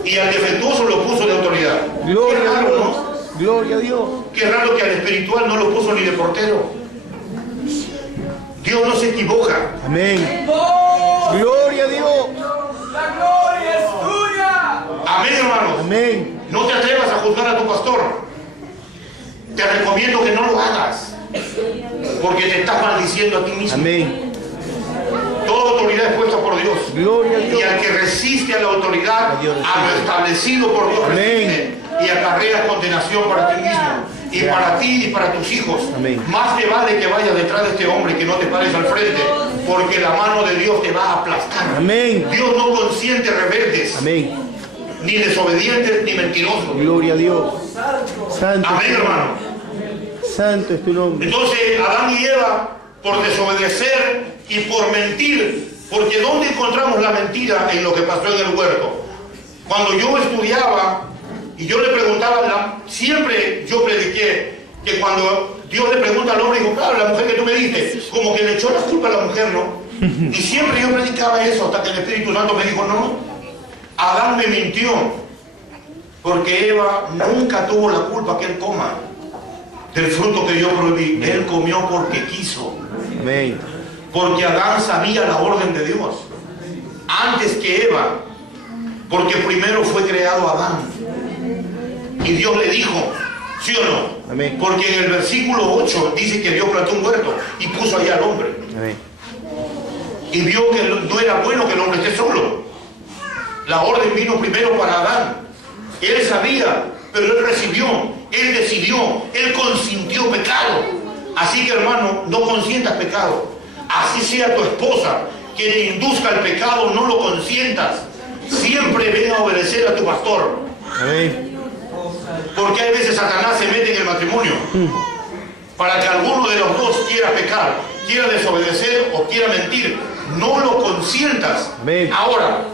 Y al defectuoso lo puso de autoridad. Gloria Qué a raro, Dios. ¿no? Gloria a Dios. Qué raro que al espiritual no lo puso ni de portero. Dios no se equivoca. Amén. Gloria a Dios. La gloria es tuya. Amén, hermanos. Amén. No te atrevas a juzgar a tu pastor. Te recomiendo que no lo hagas, porque te estás maldiciendo a ti mismo. Amén. Toda autoridad es puesta por Dios. Gloria a Y Dios. al que resiste a la autoridad, A Dios a lo establecido por Dios Amén. resiste, y acarrea condenación para ti mismo, y para ti y para tus hijos. Amén. Más te vale que vayas detrás de este hombre, que no te pares al frente, porque la mano de Dios te va a aplastar. Amén. Dios no consiente rebeldes, Amén. ni desobedientes, ni mentirosos. Gloria a Dios. Santo. Amén, hermano. Santo es tu nombre. Entonces, Adán y Eva, por desobedecer y por mentir, porque ¿dónde encontramos la mentira en lo que pasó en el huerto? Cuando yo estudiaba y yo le preguntaba, siempre yo prediqué que cuando Dios le pregunta al hombre, dijo, claro, la mujer que tú me diste, como que le echó la culpa a la mujer, ¿no? Y siempre yo predicaba eso hasta que el Espíritu Santo me dijo, no, Adán me mintió, porque Eva nunca tuvo la culpa que él coma del fruto que yo prohibí. Él comió porque quiso. Amén. Porque Adán sabía la orden de Dios antes que Eva, porque primero fue creado Adán y Dios le dijo, ¿sí o no? Amén. Porque en el versículo 8 dice que Dios plantó un huerto y puso allá al hombre. Amén. Y vio que no era bueno que el hombre esté solo. La orden vino primero para Adán. Él sabía, pero él recibió, él decidió, él consintió pecado. Así que, hermano, no consientas pecado. Así sea tu esposa que te induzca al pecado, no lo consientas. Siempre ven a obedecer a tu pastor. Amén. Porque hay veces Satanás se mete en el matrimonio para que alguno de los dos quiera pecar, quiera desobedecer o quiera mentir. No lo consientas. Amén. Ahora,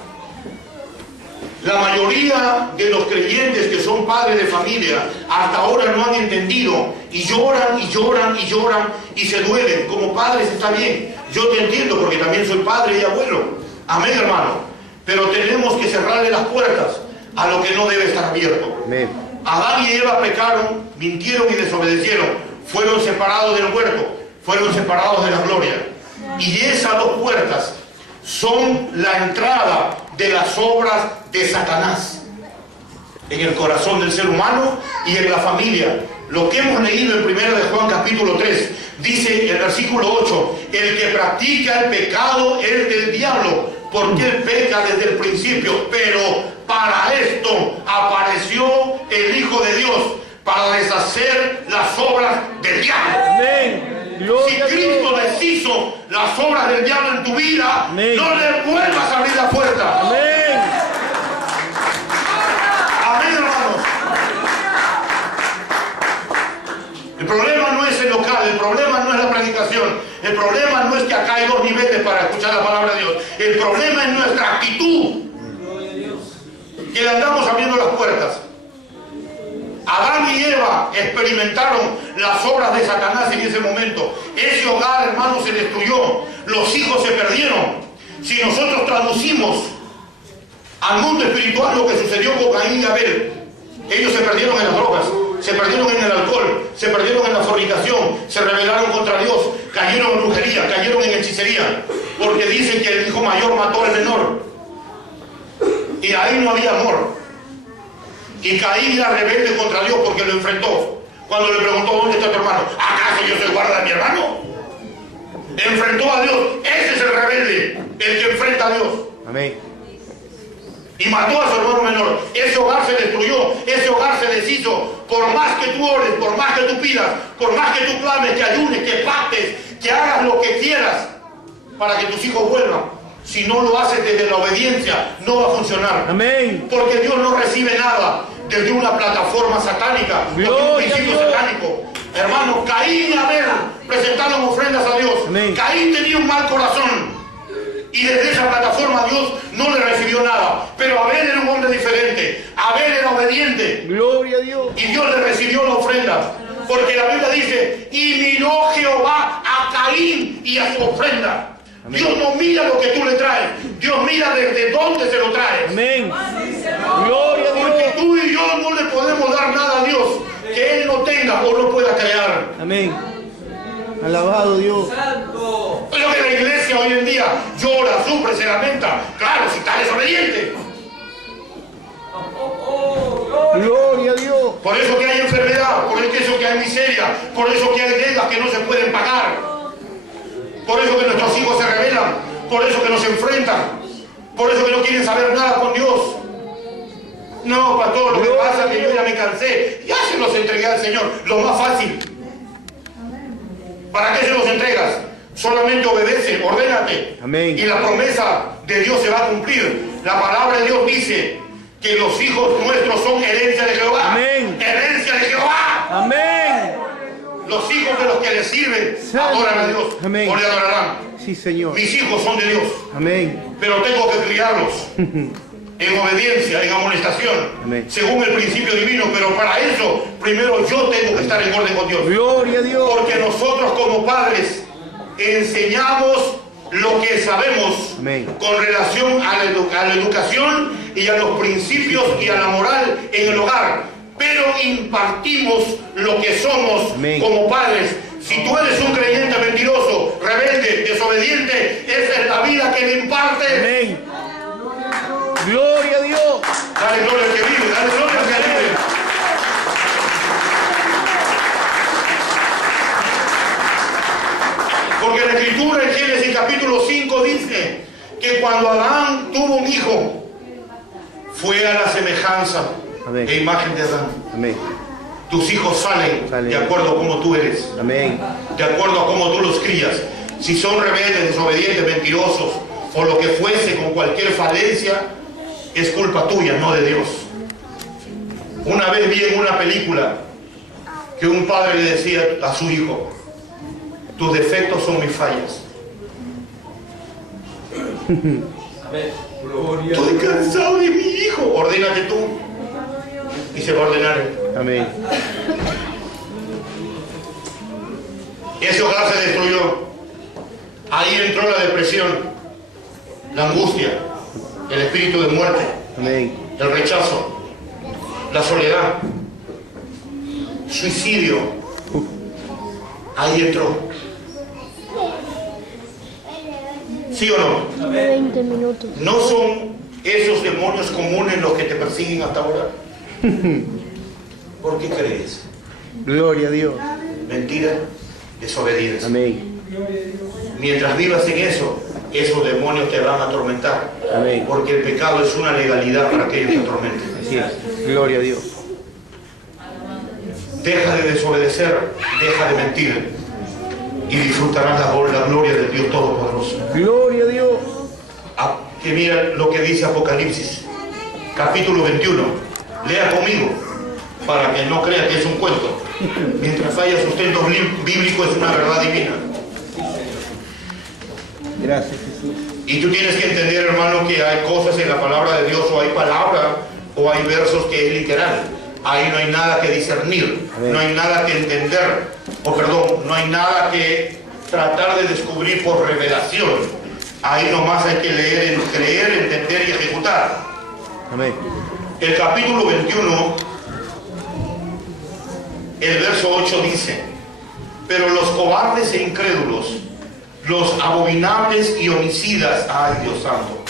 la mayoría de los creyentes que son padres de familia hasta ahora no han entendido y lloran y lloran y lloran y se duelen. Como padres está bien, yo te entiendo porque también soy padre y abuelo. Amén, hermano. Pero tenemos que cerrarle las puertas a lo que no debe estar abierto. Amén. Adán y Eva pecaron, mintieron y desobedecieron. Fueron separados del huerto, fueron separados de la gloria. Y esas dos puertas son la entrada de las obras de Satanás en el corazón del ser humano y en la familia. Lo que hemos leído en 1 de Juan capítulo 3, dice el versículo 8, el que practica el pecado es del diablo, porque él peca desde el principio, pero para esto apareció el Hijo de Dios, para deshacer las obras del diablo. Amén. Si Gloria a Cristo Dios. deshizo las obras del diablo en tu vida, Amén. no le vuelvas a abrir la puerta. Amén. Amén, hermanos. El problema no es el local, el problema no es la predicación, el problema no es que acá hay dos niveles para escuchar la palabra de Dios. El problema es nuestra actitud, que le andamos abriendo las puertas. Adán y Eva experimentaron las obras de Satanás en ese momento. Ese hogar, hermano, se destruyó. Los hijos se perdieron. Si nosotros traducimos al mundo espiritual lo que sucedió con Caín y Abel, ellos se perdieron en las drogas, se perdieron en el alcohol, se perdieron en la fornicación, se rebelaron contra Dios, cayeron en brujería, cayeron en hechicería, porque dicen que el hijo mayor mató al menor. Y ahí no había amor. Y Caín era rebelde contra Dios porque lo enfrentó. Cuando le preguntó, ¿dónde está tu hermano? ¿Acaso yo soy guarda de mi hermano? Enfrentó a Dios. Ese es el rebelde, el que enfrenta a Dios. Amén. Y mató a su hermano menor. Ese hogar se destruyó, ese hogar se deshizo. Por más que tú ores, por más que tú pidas, por más que tú clames, que ayunes, que pactes, que hagas lo que quieras para que tus hijos vuelvan, si no lo haces desde la obediencia, no va a funcionar. Amén. Porque Dios no recibe nada desde una plataforma satánica, desde un principio satánico. Hermano, Caín y Abel presentaron ofrendas a Dios. Amén. Caín tenía un mal corazón y desde esa plataforma Dios no le recibió nada. Pero Abel era un hombre diferente. Abel era obediente Gloria a Dios. y Dios le recibió la ofrenda. Porque la Biblia dice, y miró Jehová a Caín y a su ofrenda. Amén. Dios no mira lo que tú le traes, Dios mira desde dónde se lo traes. Amén. Gloria a Porque Dios. tú y yo no le podemos dar nada a Dios que Él no tenga o no pueda crear. Amén. Alabado Dios. Es lo que la iglesia hoy en día llora, sufre, se lamenta. Claro, si está desobediente. Gloria a Dios. Por eso que hay enfermedad, por eso que hay miseria, por eso que hay deudas que no se pueden pagar. Por eso que nuestros hijos se rebelan, por eso que nos enfrentan, por eso que no quieren saber nada con Dios. No, pastor, lo que pasa es que yo ya me cansé, ya se los entregué al Señor, lo más fácil. ¿Para qué se los entregas? Solamente obedece, ordénate. Amén. Y la promesa de Dios se va a cumplir. La palabra de Dios dice que los hijos nuestros son herencia de Jehová. Amén. Herencia de Jehová. Amén. Los hijos de los que le sirven adoran a Dios. Amén. O le adorarán. Sí, Señor. Mis hijos son de Dios. Amén. Pero tengo que criarlos en obediencia, en amonestación, Amén. según el principio divino. Pero para eso, primero yo tengo que estar en orden con Dios. Gloria a Dios. Porque nosotros como padres enseñamos lo que sabemos. Amén. Con relación a la educación y a los principios y a la moral en el hogar. Pero impartimos lo que somos. Amén. Como padres. Si tú eres un creyente mentiroso, rebelde, desobediente, esa es la vida que le imparte. Amén. Gloria a Dios. Dale gloria al que vive, dale gloria al que vive. Porque la Escritura en Génesis capítulo 5 dice que cuando Adán tuvo un hijo, fue a la semejanza Amén. e imagen de Adán. Amén. Tus hijos salen Salen. de acuerdo a cómo tú eres, Amén. de acuerdo a cómo tú los crías. Si son rebeldes, desobedientes, mentirosos o lo que fuese con cualquier falencia, es culpa tuya, no de Dios. Una vez vi en una película que un padre le decía a su hijo: tus defectos son mis fallas. Estoy cansado de mi hijo. Ordénate tú y se va a ordenar él. Amén. Ese hogar se destruyó. Ahí entró la depresión, la angustia, el espíritu de muerte, Amén. el rechazo, la soledad, suicidio. Ahí entró. ¿Sí o no? 20 minutos. ¿No son esos demonios comunes los que te persiguen hasta ahora? ¿Por qué crees? Gloria a Dios. Mentira, desobediencia. Amén. Mientras vivas en eso, esos demonios te van a atormentar. Amén. Porque el pecado es una legalidad para que ellos te atormenten. Así es. Gloria a Dios. Deja de desobedecer, deja de mentir y disfrutarás la gloria de Dios Todopoderoso. Gloria a Dios. Que mira lo que dice Apocalipsis, capítulo 21. Lea conmigo, para que no crea que es un cuento. Mientras haya sustento bíblico, es una verdad divina. Gracias, Jesús. Y tú tienes que entender, hermano, que hay cosas en la palabra de Dios, o hay palabra, o hay versos que es literal. Ahí no hay nada que discernir, Amén. no hay nada que entender, no hay nada que tratar de descubrir por revelación. Ahí nomás hay que leer, creer, entender y ejecutar. Amén. El capítulo 21, el verso 8 dice: pero los cobardes e incrédulos, los abominables y homicidas, ay Dios santo,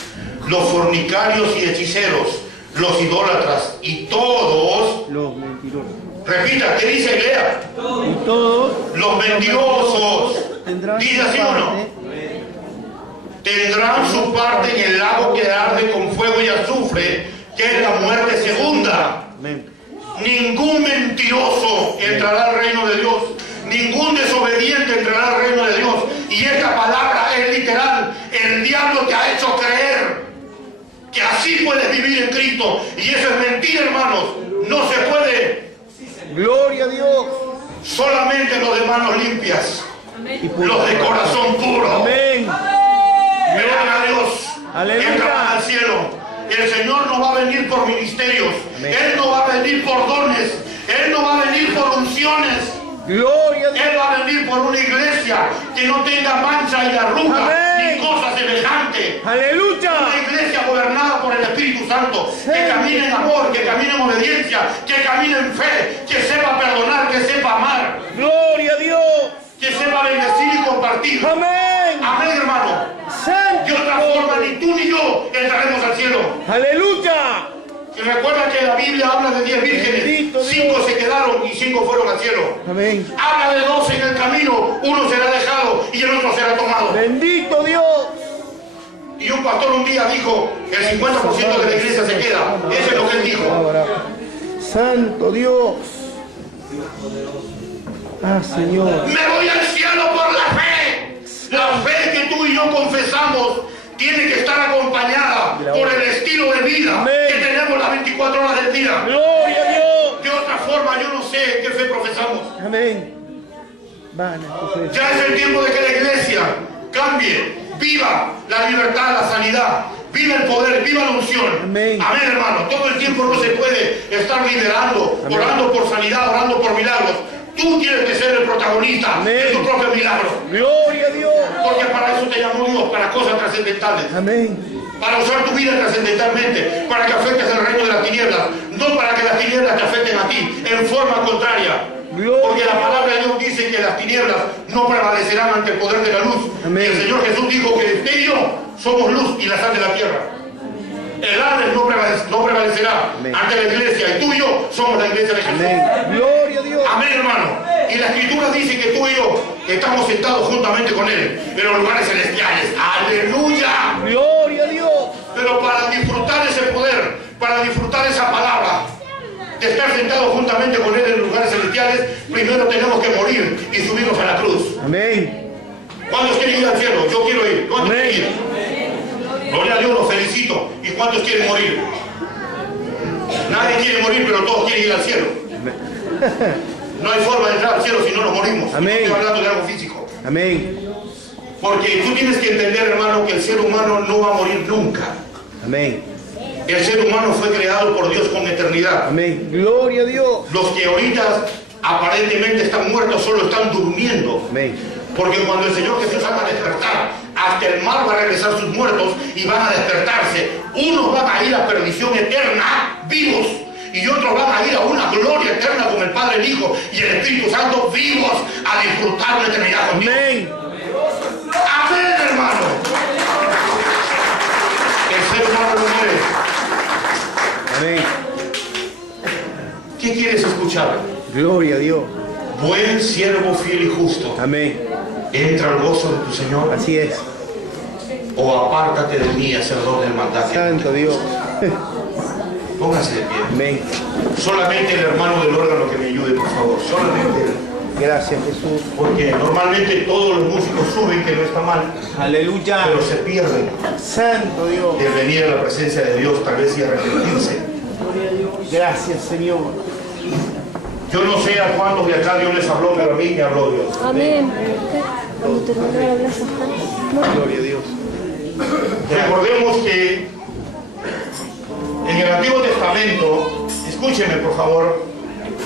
los fornicarios y hechiceros, los idólatras y todos, Los mentirosos. repita, ¿qué dice? Lea. Y todos Los mentirosos, tendrán dice su así o no, parte. tendrán su parte en el lago que arde con fuego y azufre, que es la muerte segunda. Amén. Ningún mentiroso entrará al reino de Dios. Ningún desobediente entrará al reino de Dios. Y esta palabra es literal. El diablo te ha hecho creer que así puedes vivir en Cristo. Y eso es mentira, hermanos. No se puede. Gloria a Dios. Solamente los de manos limpias, Y puro. los de corazón puro, Amén. verán a Dios, Aleluya. entrarán al cielo. El Señor no va a venir por ministerios. Amén. Él no va a venir por dones. Él no va a venir por unciones. Gloria a Dios. Él va a venir por una iglesia que no tenga mancha y arruga Amén. ni cosa semejante. Aleluya. Una iglesia gobernada por el Espíritu Santo, que camine en amor, que camine en obediencia, que camine en fe, que sepa perdonar, que sepa amar, Gloria a Dios. que sepa bendecir y compartir. Amén. Amén, hermano. Santo. De otra forma, ni tú ni yo entraremos al cielo. Aleluya. Y recuerda que la Biblia habla de 10 vírgenes, Bendito Dios. 5 se quedaron y 5 fueron al cielo. Amén. Habla de 12 en el camino, uno será dejado y el otro será tomado. Bendito Dios. Y un pastor un día dijo, el 50% de la iglesia se queda. Eso es lo que él dijo. Ahora. Santo Dios. Ah, Señor. Me voy al cielo por la fe. La fe que tú y yo confesamos tiene que estar acompañada por el estilo de vida que tenemos las 24 horas del día. Gloria a Dios. De otra forma, yo no sé qué fe profesamos. Amén. Ya es el tiempo de que la iglesia cambie, viva la libertad, la sanidad, viva el poder, viva la unción. Amén. Amén, hermano. Todo el tiempo no se puede estar liderando, orando por sanidad, orando por milagros. Tú tienes que ser el protagonista de tu propio milagro. Gloria a Dios. Porque para eso te llamó Dios, para cosas trascendentales. Amén. Para usar tu vida trascendentalmente, para que afectes el reino de las tinieblas, no para que las tinieblas te afecten a ti, en forma contraria. Porque la palabra de Dios dice que las tinieblas no prevalecerán ante el poder de la luz. Amén. Y el Señor Jesús dijo que usted y yo somos luz y la sal de la tierra. El Hades no prevalecerá ante la iglesia, y tú y yo somos la iglesia de Jesús. Amén. Gloria a Dios. Amén, hermano. Y la Escritura dice que tú y yo estamos sentados juntamente con Él en los lugares celestiales. ¡Aleluya! Gloria a Dios. Pero para disfrutar ese poder, para disfrutar esa palabra, de estar sentados juntamente con Él en lugares celestiales, primero tenemos que morir y subirnos a la cruz. Amén. ¿Cuántos quieren ir al cielo? Yo quiero ir. ¿Cuántos Amén. quieren ir? Gloria a Dios, los felicito. ¿Y cuántos quieren morir? Nadie quiere morir, pero todos quieren ir al cielo. No hay forma de entrar al cielo si no nos morimos. Amén. No estoy hablando de algo físico. Amén. Porque tú tienes que entender, hermano, que el ser humano no va a morir nunca. Amén. El ser humano fue creado por Dios con eternidad. Amén. Gloria a Dios. Los que ahorita aparentemente están muertos solo están durmiendo. Amén. Porque cuando el Señor Jesús haga despertar, hasta el mar va a regresar sus muertos y van a despertarse. Unos van a ir a perdición eterna, vivos, y otros van a ir a una gloria eterna con el Padre, el Hijo y el Espíritu Santo, vivos, a disfrutar la eternidad con Dios. Amén. Amén, hermano. El ser humano no muere. Amén. ¿Qué quieres escuchar? Gloria a Dios. Buen siervo fiel y justo, Amén. entra al gozo de tu Señor, Así es. o apártate de mí, hacedor del maldad. Santo Dios. Póngase de pie. Amén. Solamente el hermano del órgano que me ayude, por favor. Solamente él. Gracias, Jesús. Porque normalmente todos los músicos suben, que no está mal, Aleluya. pero se pierden Santo Dios. de venir a la presencia de Dios, tal vez y arrepentirse. Gracias, Señor. Yo no sé a cuántos de acá Dios les habló, pero a mí me habló Dios. Amén. Cuando terminó de hablar, Gloria a Dios. Recordemos que en el Antiguo Testamento, escúcheme por favor,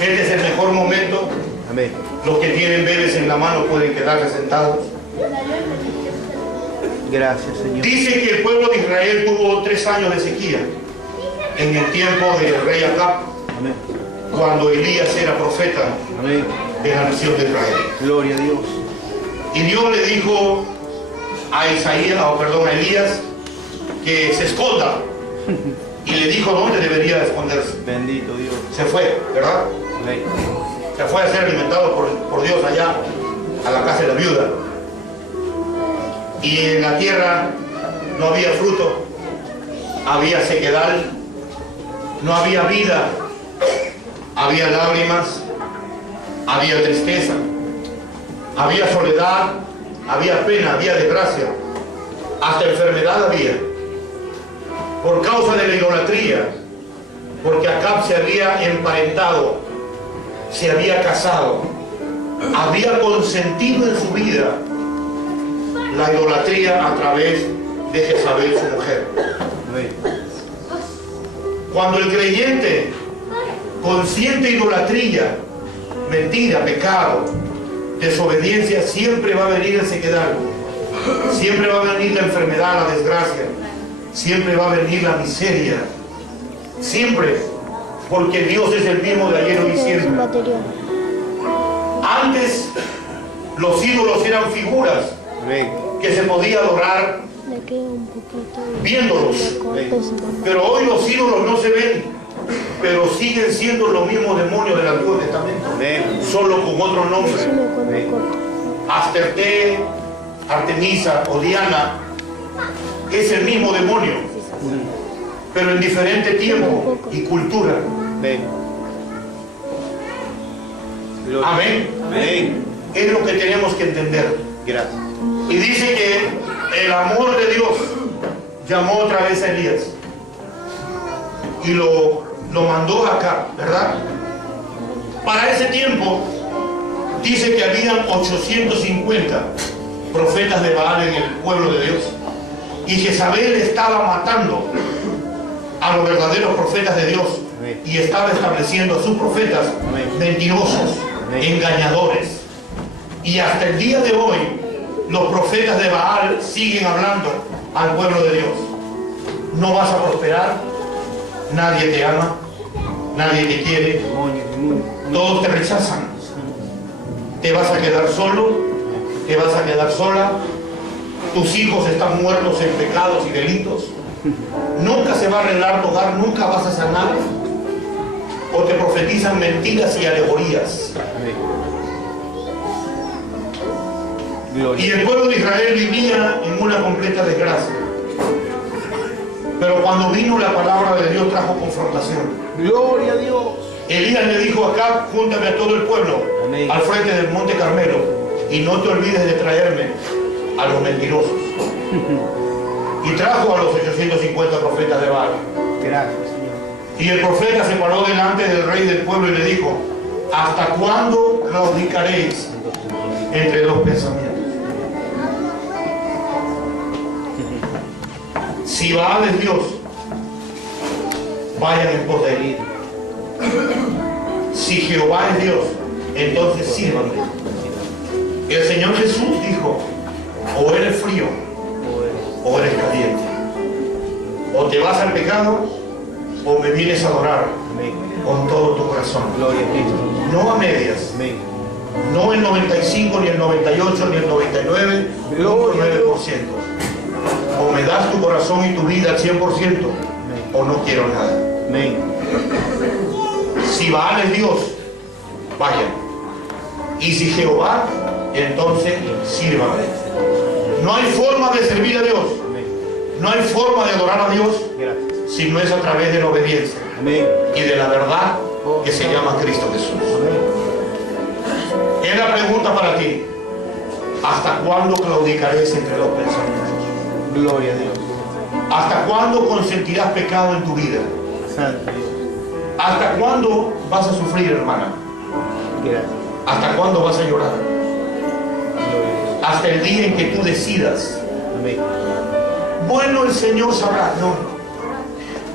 este es el mejor momento. Amén. Los que tienen bebés en la mano pueden quedarse sentados. Gracias, Señor. Dice que el pueblo de Israel tuvo 3 años de sequía en el tiempo del rey Acab, Amén. cuando Elías era profeta Amén. de la nación de Israel. Gloria a Dios. Y Dios le dijo a Elías que se esconda. Y le dijo dónde debería esconderse. Bendito Dios. Se fue, ¿verdad? Amén. Se fue a ser alimentado por Dios allá, a la casa de la viuda. Y en la tierra no había fruto, había sequedal, no había vida, había lágrimas, había tristeza, había soledad, había pena, había desgracia, hasta enfermedad había, por causa de la idolatría, porque Acab se había emparentado, se había casado, había consentido en su vida la idolatría a través de Jezabel, su mujer. Amén. Cuando el creyente consiente idolatría, mentira, pecado, desobediencia, siempre va a venir el sequedal, siempre va a venir la enfermedad, la desgracia, siempre va a venir la miseria, siempre, porque Dios es el mismo de ayer, hoy y siempre. Antes los ídolos eran figuras Amén. que se podía adorar viéndolos, pero hoy los ídolos no se ven, pero siguen siendo los mismos demonios del Antiguo Testamento, Amén. solo con otro nombre. Amén. Astarte, Artemisa o Diana es el mismo demonio, pero en diferente tiempo y cultura. Amén. Gloria. Amén. Amén. Es lo que tenemos que entender. Gracias. Y dice que el amor de Dios llamó otra vez a Elías y lo mandó acá, ¿verdad? Para ese tiempo dice que habían 850 profetas de Baal en el pueblo de Dios, y Jezabel estaba matando a los verdaderos profetas de Dios y estaba estableciendo a sus profetas mentirosos, engañadores. Y hasta el día de hoy los profetas de Baal siguen hablando al pueblo de Dios: no vas a prosperar, nadie te ama, nadie te quiere, todos te rechazan, te vas a quedar solo, te vas a quedar sola, tus hijos están muertos en pecados y delitos, nunca se va a arreglar tu hogar, nunca vas a sanar, o te profetizan mentiras y alegorías. Y el pueblo de Israel vivía en una completa desgracia. Pero cuando vino la palabra de Dios trajo confrontación. Gloria a Dios. Elías le dijo a Acab: júntame a todo el pueblo al frente del monte Carmelo y no te olvides de traerme a los mentirosos. Y trajo a los 850 profetas de Baal. Gracias, Señor. Y el profeta se paró delante del rey del pueblo y le dijo: ¿hasta cuándo claudicaréis entre dos pensamientos? Si Baal es Dios, vayan en pos de él. Si Jehová es Dios, entonces sírvanle. El Señor Jesús dijo: o eres frío o eres caliente, o te vas al pecado o me vienes a adorar con todo tu corazón. Gloria a Cristo. No a medias, Amén. no el 95, ni el 98, ni el 99, ni el 9%. O me das tu corazón y tu vida al 100%, o no quiero nada. Amén. Si Baal es Dios, vayan. Y si Jehová, entonces sírvanle. No hay forma de servir a Dios, no hay forma de adorar a Dios Gracias. si no es a través de la obediencia Amén. y de la verdad que se llama Cristo Jesús. Es la pregunta para ti: ¿hasta cuándo claudicaréis entre dos pensamientos? Gloria a Dios. ¿Hasta cuándo consentirás pecado en tu vida? Santo Dios. ¿Hasta cuándo vas a sufrir, hermana? Gracias. ¿Hasta cuándo vas a llorar? Gloria a Dios. Hasta el día en que tú decidas: Amén. bueno, el Señor sabrá. No.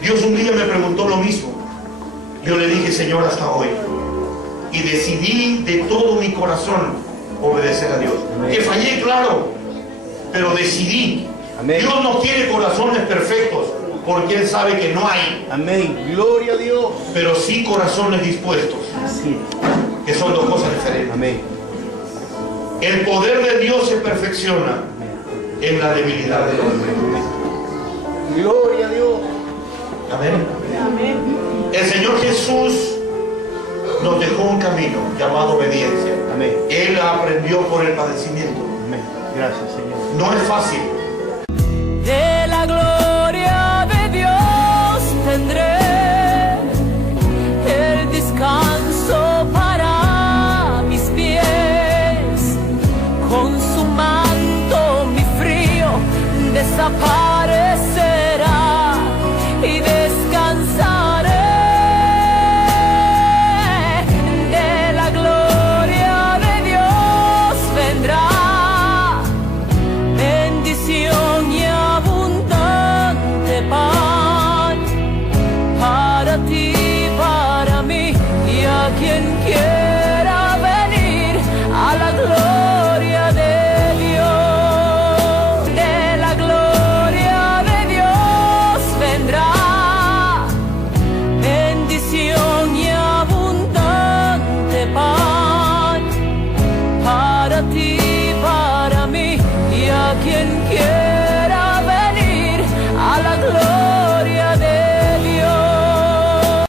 Dios un día me preguntó lo mismo. Yo le dije: Señor, hasta hoy. Y decidí de todo mi corazón obedecer a Dios. Amén. Que fallé, claro, pero decidí. Amén. Dios no quiere corazones perfectos, porque Él sabe que no hay, Amén. Gloria a Dios. pero sí corazones dispuestos, Así que son dos cosas es. diferentes. Amén. El poder de Dios se perfecciona en la debilidad del hombre. Gloria a Dios. Amén. El Señor Jesús nos dejó un camino llamado obediencia. Amén. Él la aprendió por el padecimiento. Amén. Gracias, Señor. No es fácil. De la gloria de Dios tendré